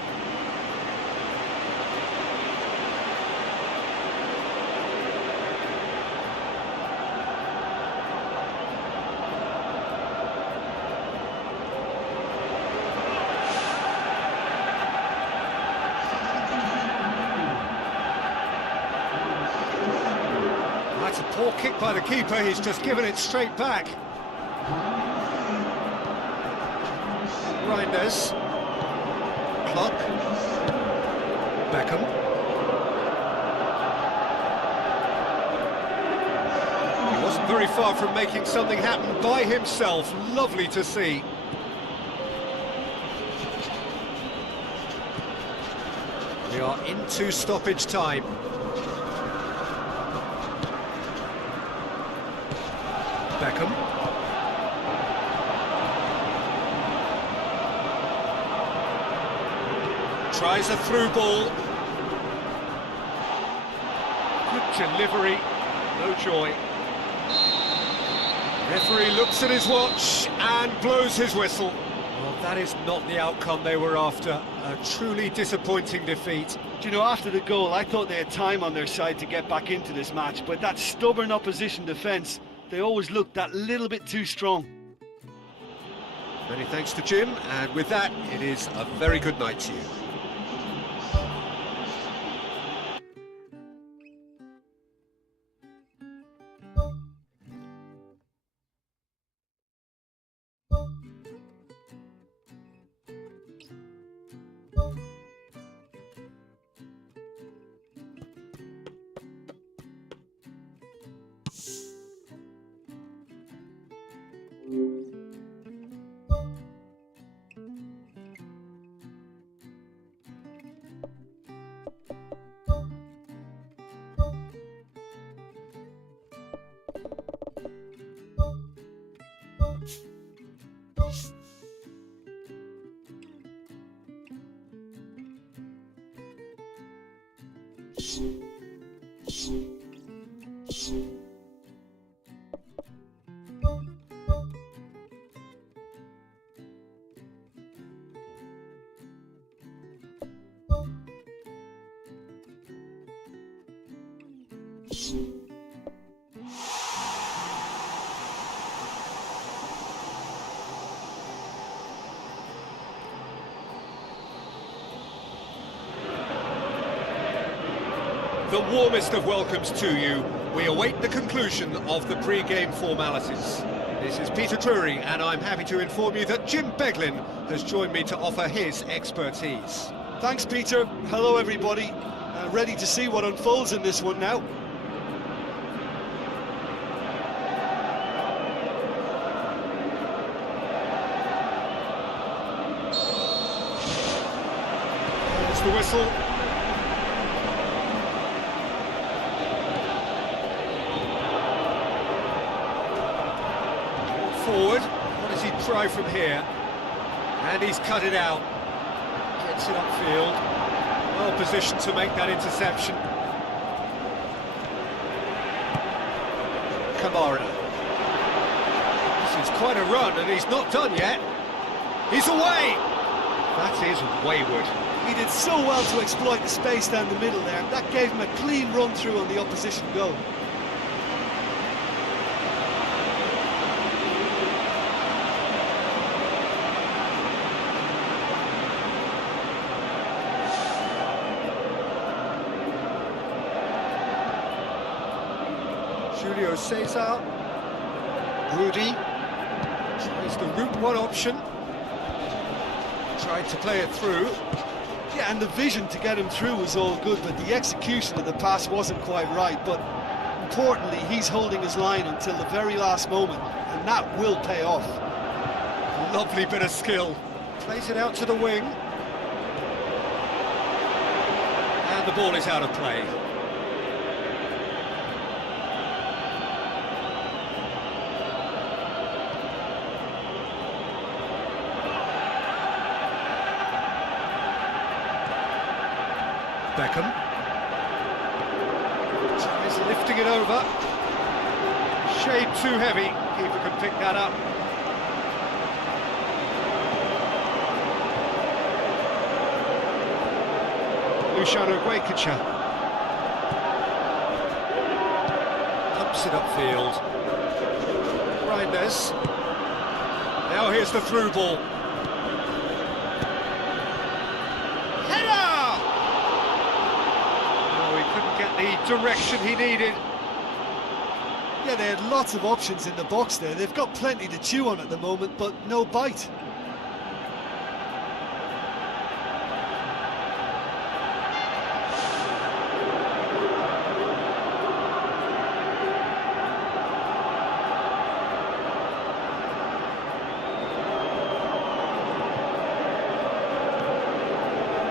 It's a poor kick by the keeper, he's just given it straight back. Reijnders. Clock. Beckham. He wasn't very far from making something happen by himself. Lovely to see. We are into stoppage time. Beckham. Tries a through ball. Good delivery, no joy. Referee looks at his watch and blows his whistle. Well, that is not the outcome they were after. A truly disappointing defeat. Do you know, after the goal, I thought they had time on their side to get back into this match, but that stubborn opposition defence, they always looked that little bit too strong. Many thanks to Jim, and with that, it is a very good night to you. The warmest of welcomes to you. We await the conclusion of the pre-game formalities. This is Peter Drury, and I'm happy to inform you that Jim Beglin has joined me to offer his expertise. Thanks, Peter. Hello, everybody. Ready to see what unfolds in this one now. There's the whistle. Forward, what does he try from here? And he's cut it out. Gets it upfield. Well positioned to make that interception. Kamara. This is quite a run, and he's not done yet. He's away! That is wayward. He did so well to exploit the space down the middle there. That gave him a clean run through on the opposition goal. Julio Cesar. Rudy. Tries the route one option. Tried to play it through. Yeah, and the vision to get him through was all good, but the execution of the pass wasn't quite right. But importantly, he's holding his line until the very last moment, and that will pay off. Lovely bit of skill. Plays it out to the wing. And the ball is out of play. Beckham. Tries lifting it over. Shade too heavy. Keeper can pick that up. Luciano Guaycacha. Pumps it upfield. Reijnders. Now here's the through ball. The direction he needed. Yeah, they had lots of options in the box there. They've got plenty to chew on at the moment, but no bite.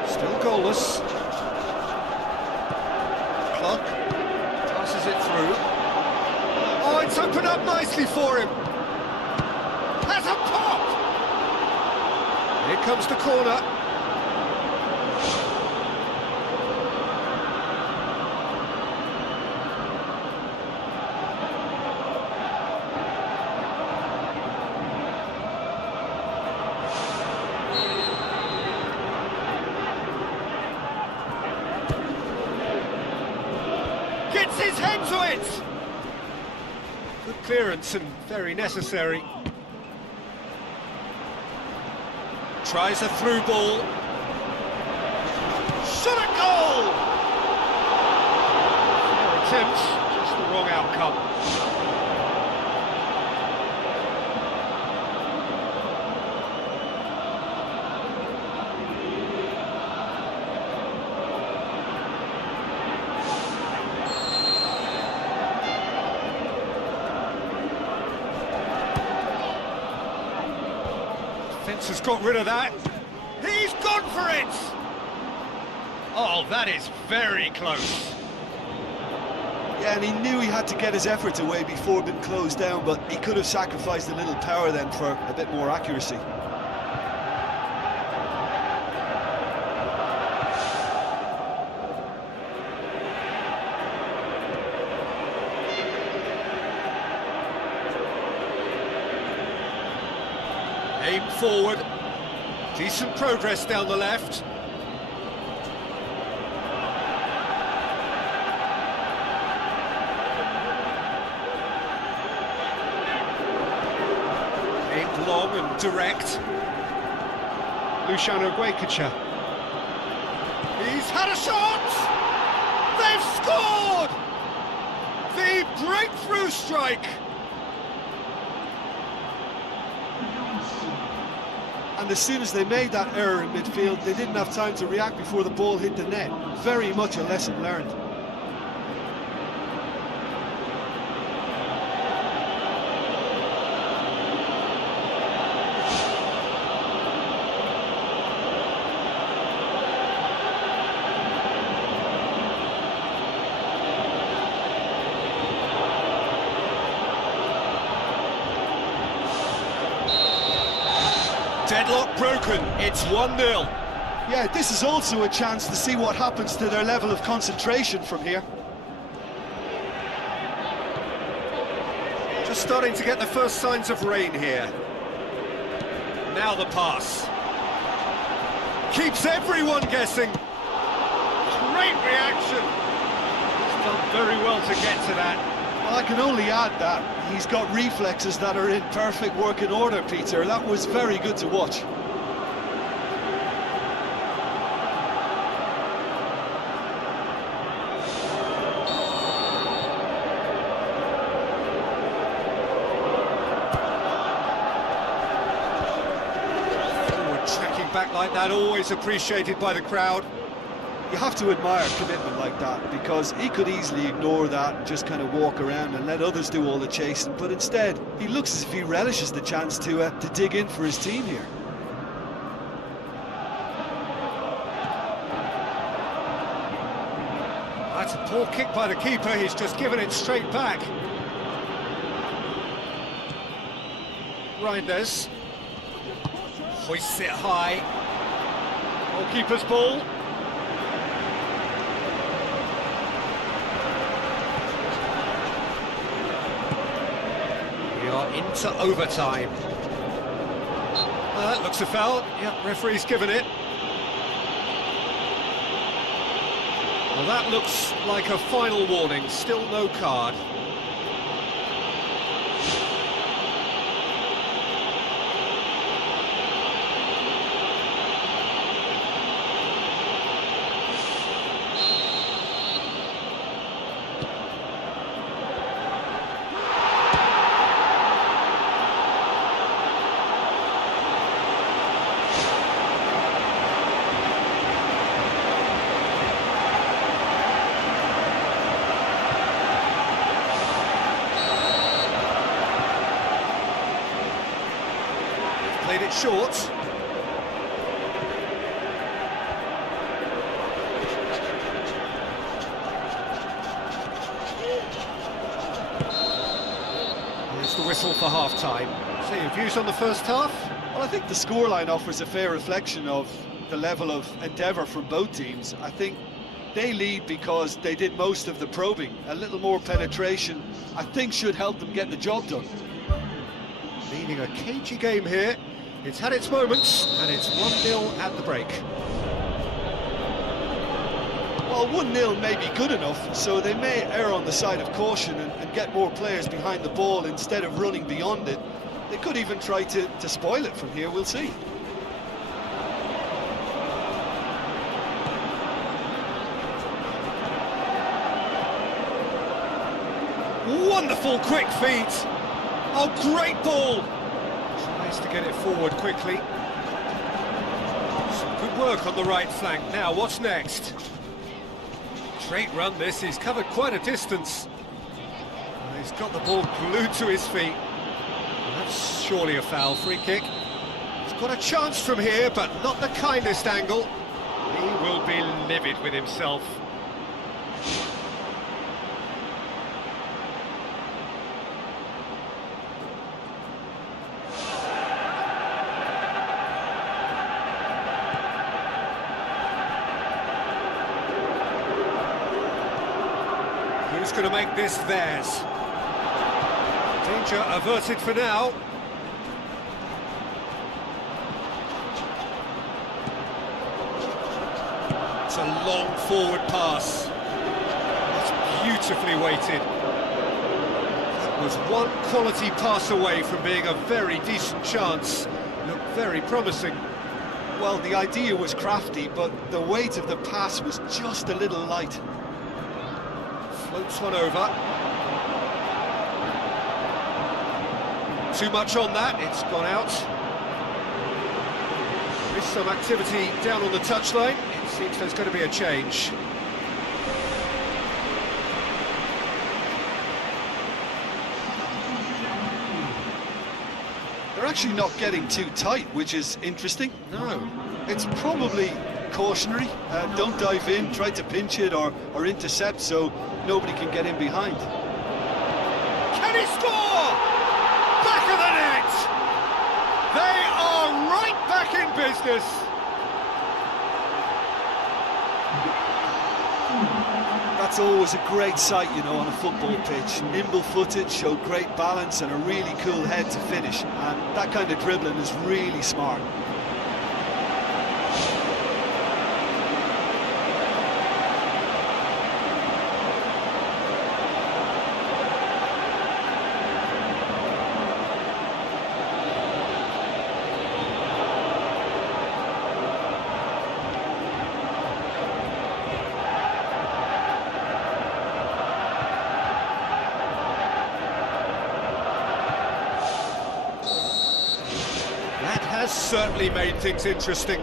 Still goalless. Clark passes it through. Oh, it's opened up nicely for him. Has a pop! Here comes the corner. Gets his head to it! Good clearance and very necessary. Tries a through ball. Shot a goal! Fair attempt, just the wrong outcome. Fence has got rid of that. He's gone for it! Oh, that is very close. Yeah, and he knew he had to get his efforts away before being closed down, but he could have sacrificed a little power then for a bit more accuracy. Aim forward. Decent progress down the left. Aimed long and direct. Luciano Guaycacha. He's had a shot! They've scored! The breakthrough strike! And as soon as they made that error in midfield, they didn't have time to react before the ball hit the net. Very much a lesson learned. Deadlock broken, it's 1-0. Yeah, this is also a chance to see what happens to their level of concentration from here. Just starting to get the first signs of rain here. Now the pass. Keeps everyone guessing. Great reaction. He's done very well to get to that. Well, I can only add that he's got reflexes that are in perfect working order, Peter. That was very good to watch. Forward tracking back like that, always appreciated by the crowd. You have to admire commitment like that, because he could easily ignore that and just kind of walk around and let others do all the chasing, but instead he looks as if he relishes the chance to dig in for his team here. That's a poor kick by the keeper, he's just given it straight back. Reijnders hoists it high. Goalkeeper's ball. We are into overtime. That looks a foul. Yep, referee's given it. Well, that looks like a final warning. Still no card. short. Here's the whistle for half-time. So your views on the first half? Well, I think the scoreline offers a fair reflection of the level of endeavour from both teams. I think they lead because they did most of the probing. A little more penetration, I think, should help them get the job done. Meaning a cagey game here. It's had its moments, and it's 1-0 at the break. Well, 1-0 may be good enough, so they may err on the side of caution and get more players behind the ball instead of running beyond it. They could even try to spoil it from here, we'll see. Wonderful quick feet. Oh, great ball. Tries to get it forward quickly. Some good work on the right flank. Now, what's next? Straight run this, he's covered quite a distance. And he's got the ball glued to his feet. That's surely a foul. Free kick. He's got a chance from here, but not the kindest angle. He will be livid with himself. Who's going to make this theirs? Danger averted for now. It's a long forward pass. It's beautifully weighted. That was one quality pass away from being a very decent chance. Looked very promising. Well, the idea was crafty, but the weight of the pass was just a little light. Floats one over. Too much on that, it's gone out. There is some activity down on the touchline. It seems there's going to be a change. They're actually not getting too tight, which is interesting. No. It's probably cautionary. Don't dive in, try to pinch it or intercept so nobody can get in behind. Can he score? Back of the net! They are right back in business. That's always a great sight, you know, on a football pitch. Nimble-footed, showed great balance and a really cool head to finish. And that kind of dribbling is really smart. Certainly made things interesting.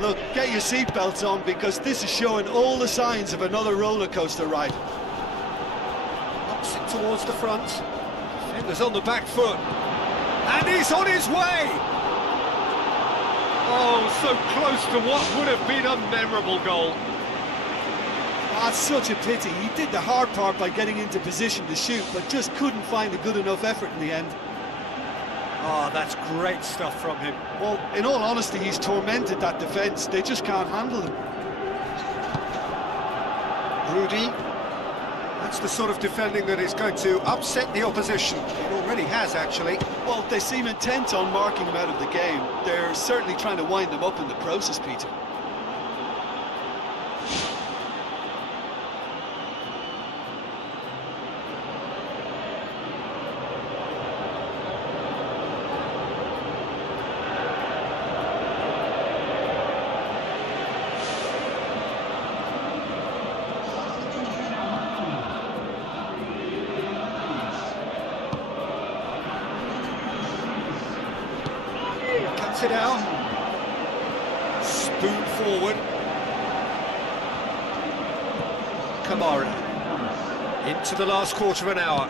Look, get your seatbelts on because this is showing all the signs of another roller coaster ride. Knocks it towards the front. Defender's on the back foot. And he's on his way! Oh, so close to what would have been a memorable goal. That's such a pity. He did the hard part by getting into position to shoot, but just couldn't find a good enough effort in the end. Oh, that's great stuff from him. Well, in all honesty, he's tormented that defence. They just can't handle him. Rudy. That's the sort of defending that is going to upset the opposition. It already has, actually. Well, they seem intent on marking him out of the game. They're certainly trying to wind him up in the process, Peter. It out. Spoon forward. Kamara. Into the last quarter of an hour.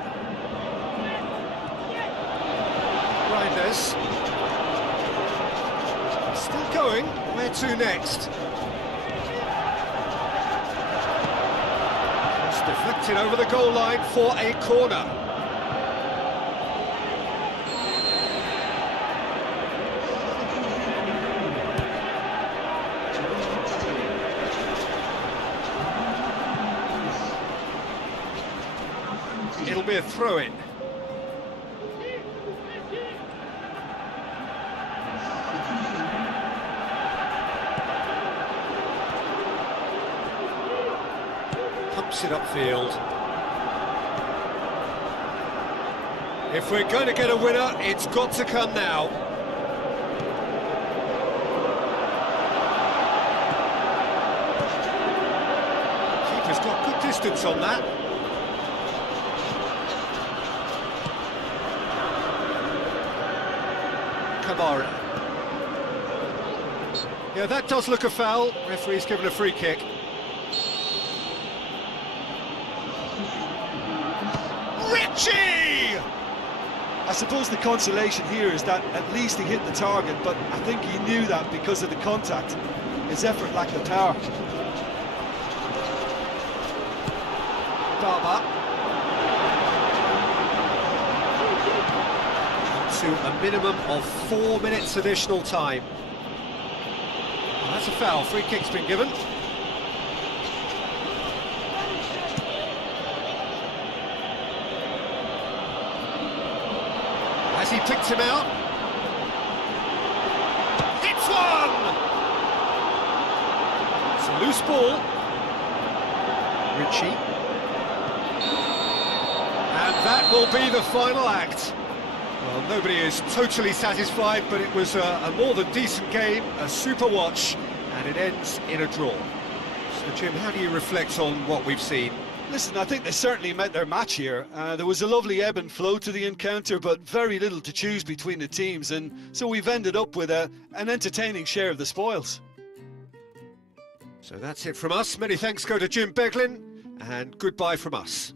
Reijnders. keep going. Where to next? It's deflected over the goal line for a corner. It'll be a throw-in. Pumps it upfield. If we're going to get a winner, it's got to come now. Keeper's got good distance on that. Kamara. Yeah, that does look a foul. Referee's given a free kick. Richie! I suppose the consolation here is that at least he hit the target, but I think he knew that because of the contact. His effort lacked the power. Barber. To a minimum of 4 minutes additional time. Well, that's a foul. Free kick's been given. Has he picked him out? Hits one! It's a loose ball. Richie. And that will be the final act. Well, nobody is totally satisfied, but it was a more than decent game, a super watch, and it ends in a draw. So, Jim, how do you reflect on what we've seen? Listen, I think they certainly met their match here. There was a lovely ebb and flow to the encounter, but very little to choose between the teams, and so we've ended up with an entertaining share of the spoils. So that's it from us. Many thanks go to Jim Beglin, and goodbye from us.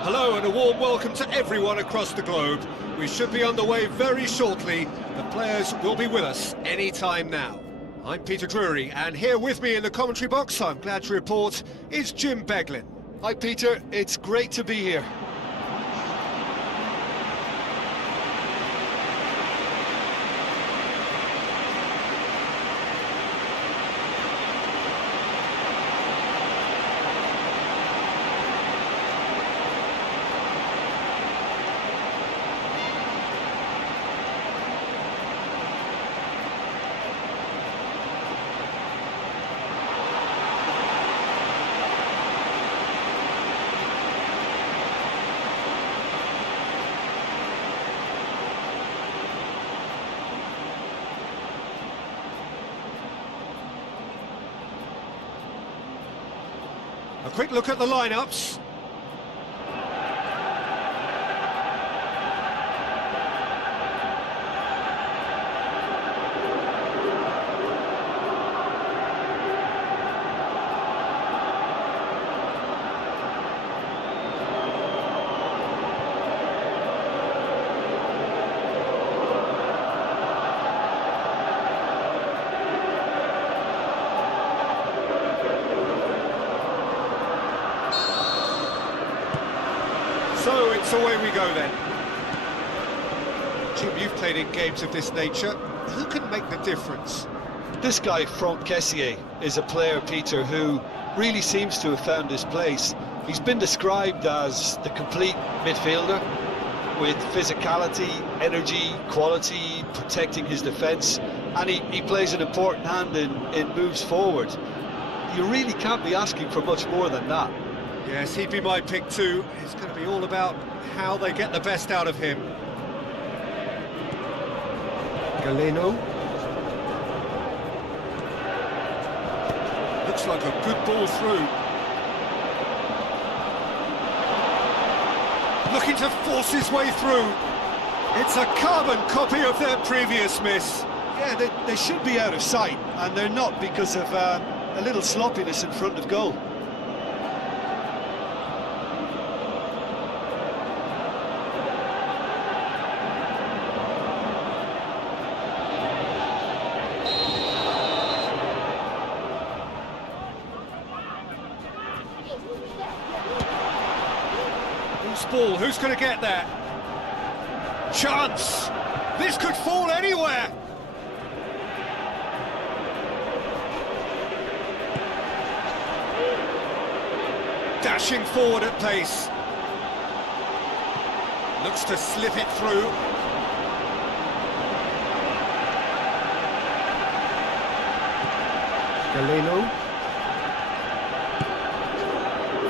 Hello and a warm welcome to everyone across the globe. We should be underway very shortly. The players will be with us any time now. I'm Peter Drury, and here with me in the commentary box, I'm glad to report, is Jim Beglin. Hi Peter, it's great to be here. A quick look at the lineups. So away we go then. Jim, you've played in games of this nature. Who can make the difference? This guy, Franck Kessié, is a player, Peter, who really seems to have found his place. He's been described as the complete midfielder, with physicality, energy, quality, protecting his defence, and he plays an important hand in moves forward. You really can't be asking for much more than that. Yes, he'd be my pick too. It's going to be all about how they get the best out of him. Galeno. Looks like a good ball through. Looking to force his way through. It's a carbon copy of their previous miss. Yeah, they should be out of sight, and they're not because of a little sloppiness in front of goal. Ball, who's going to get there? Chance! This could fall anywhere! Dashing forward at pace. Looks to slip it through. Galeno.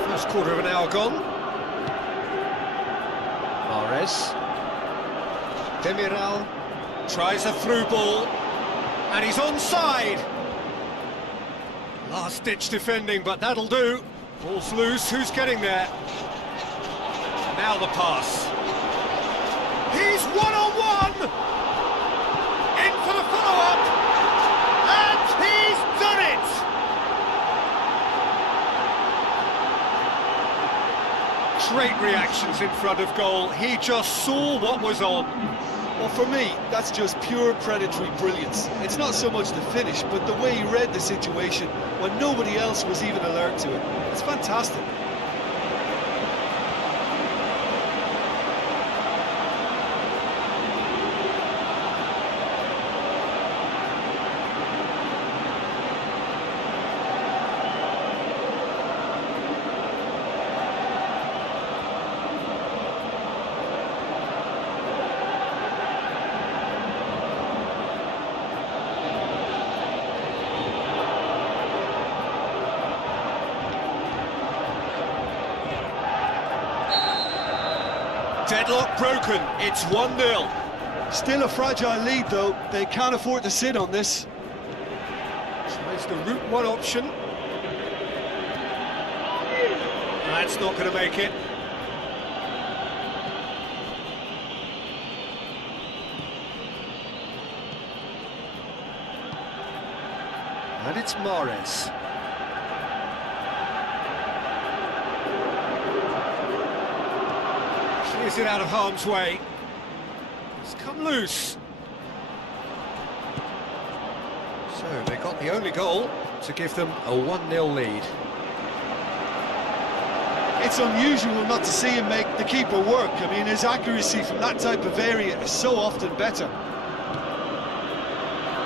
First quarter of an hour gone. Demiral tries a through ball, and he's onside. Last-ditch defending, but that'll do. Ball's loose, who's getting there? Now the pass. He's one-on-one! In for the follow-up, and he's done it! Great reactions in front of goal. He just saw what was on. Well, for me, that's just pure predatory brilliance. It's not so much the finish, but the way he read the situation when nobody else was even alert to it. It's fantastic. Deadlock broken, it's 1-0. Still a fragile lead though, they can't afford to sit on this. Tries the route one option. That's not going to make it. And it's Mahrez. Clears it out of harm's way. It's come loose. So they got the only goal to give them a 1-0 lead. It's unusual not to see him make the keeper work. I mean, his accuracy from that type of area is so often better.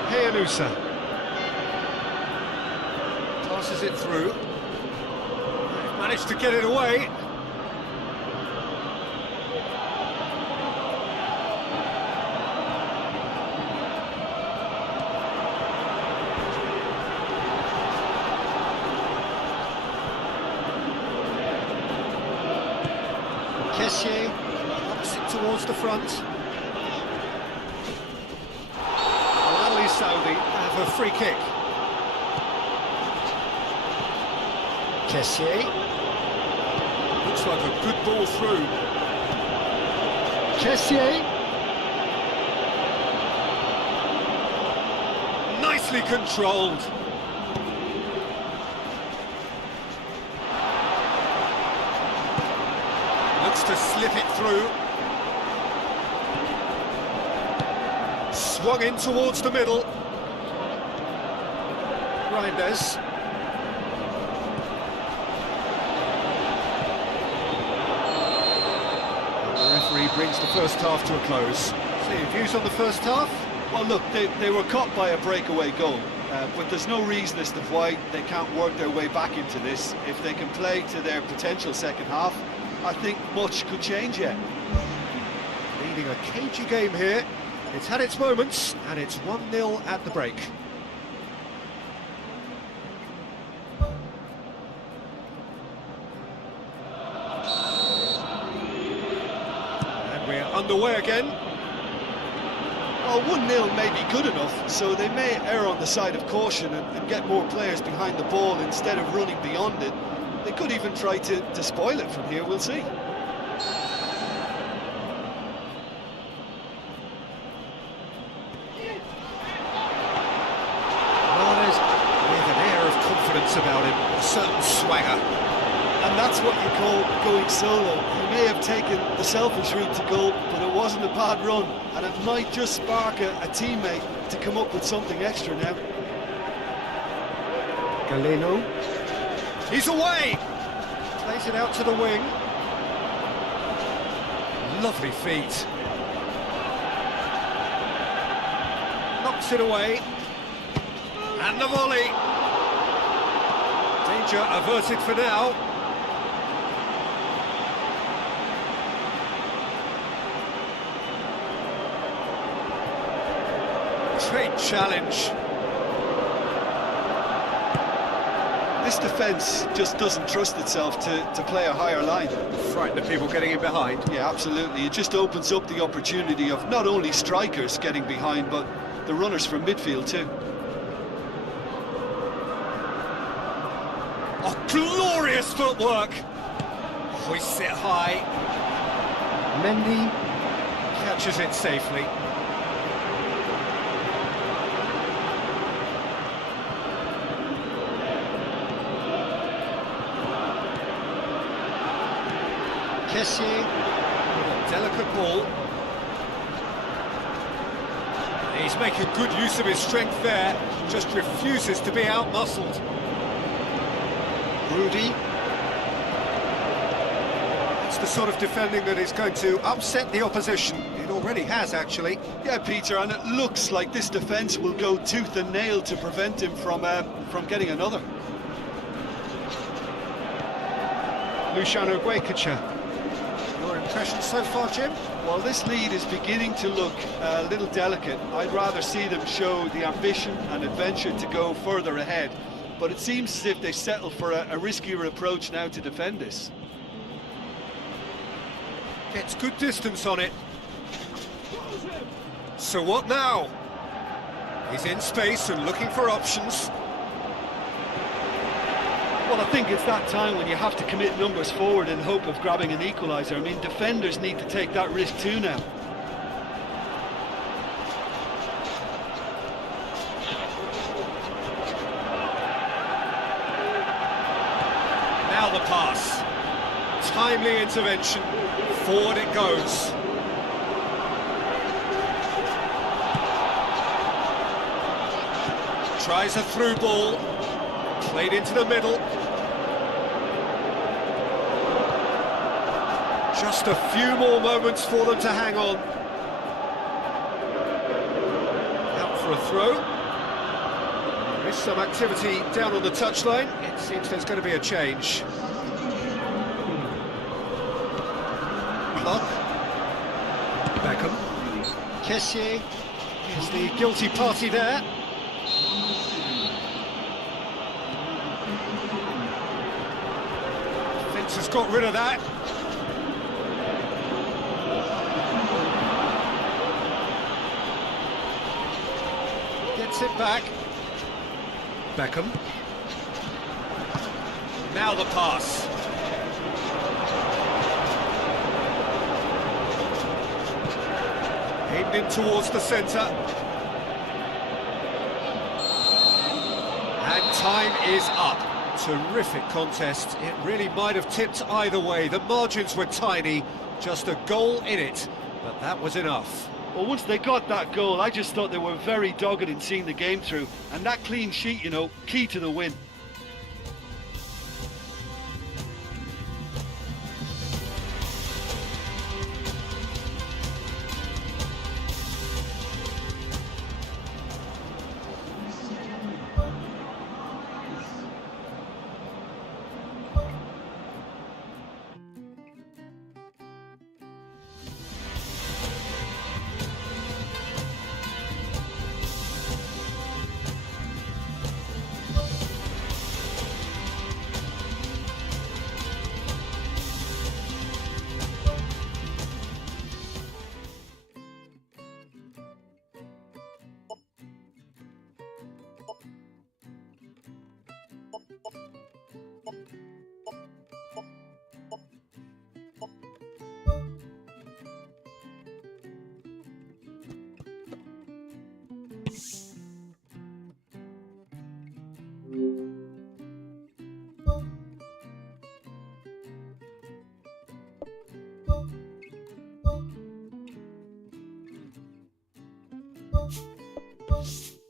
Heyanusa passes it through. They've managed to get it away. Kessié ups it towards the front. Al Saudi have a free kick. Kessié. Looks like a good ball through. Kessié. Nicely controlled. Looks to slip it through. Swung in towards the middle. Reijnders. brings the first half to a close. So your views on the first half? Well, look, they were caught by a breakaway goal, but there's no reason as to why they can't work their way back into this. If they can play to their potential second half, I think much could change yet. Leading a cagey game here. It's had its moments, and it's 1-0 at the break. And we're underway again. Well, 1-0 may be good enough, so they may err on the side of caution and get more players behind the ball instead of running beyond it. They could even try to spoil it from here, we'll see. About him, a certain swagger. And that's what you call going solo. He may have taken the selfish route to goal, but it wasn't a bad run, and it might just spark a teammate to come up with something extra now. Galeno. He's away! Plays it out to the wing. Lovely feet. Knocks it away. And the volley. Danger averted for now. Great challenge. This defence just doesn't trust itself to play a higher line. Frighten the people getting in behind. Yeah, absolutely. It just opens up the opportunity of not only strikers getting behind, but the runners from midfield too. Oh, glorious footwork! Hoists it high. Mendy. Catches it safely. Kessié. With a delicate ball. He's making good use of his strength there. Just refuses to be out-muscled. Rudy. That's the sort of defending that is going to upset the opposition. It already has, actually. Yeah, Peter, and it looks like this defence will go tooth and nail to prevent him from getting another. Luciano Guaycacha. Your impression so far, Jim? Well, this lead is beginning to look a little delicate. I'd rather see them show the ambition and adventure to go further ahead. But it seems as if they settle for a riskier approach now to defend this. Gets good distance on it. So what now? He's in space and looking for options. Well, I think it's that time when you have to commit numbers forward in hope of grabbing an equaliser. I mean, defenders need to take that risk too now. Now the pass. Timely intervention. Forward it goes. Tries a through ball. Played into the middle. Just a few more moments for them to hang on. Out for a throw. There is some activity down on the touchline. It seems there's going to be a change. Clock. Beckham. Kessié. Here's the guilty party there. Defence has got rid of that. Gets it back. Beckham. Now the pass. Aimed in towards the centre. And time is up. Terrific contest. It really might have tipped either way. The margins were tiny, just a goal in it, but that was enough. Well, once they got that goal, I just thought they were very dogged in seeing the game through. And that clean sheet, you know, key to the win. Sahur.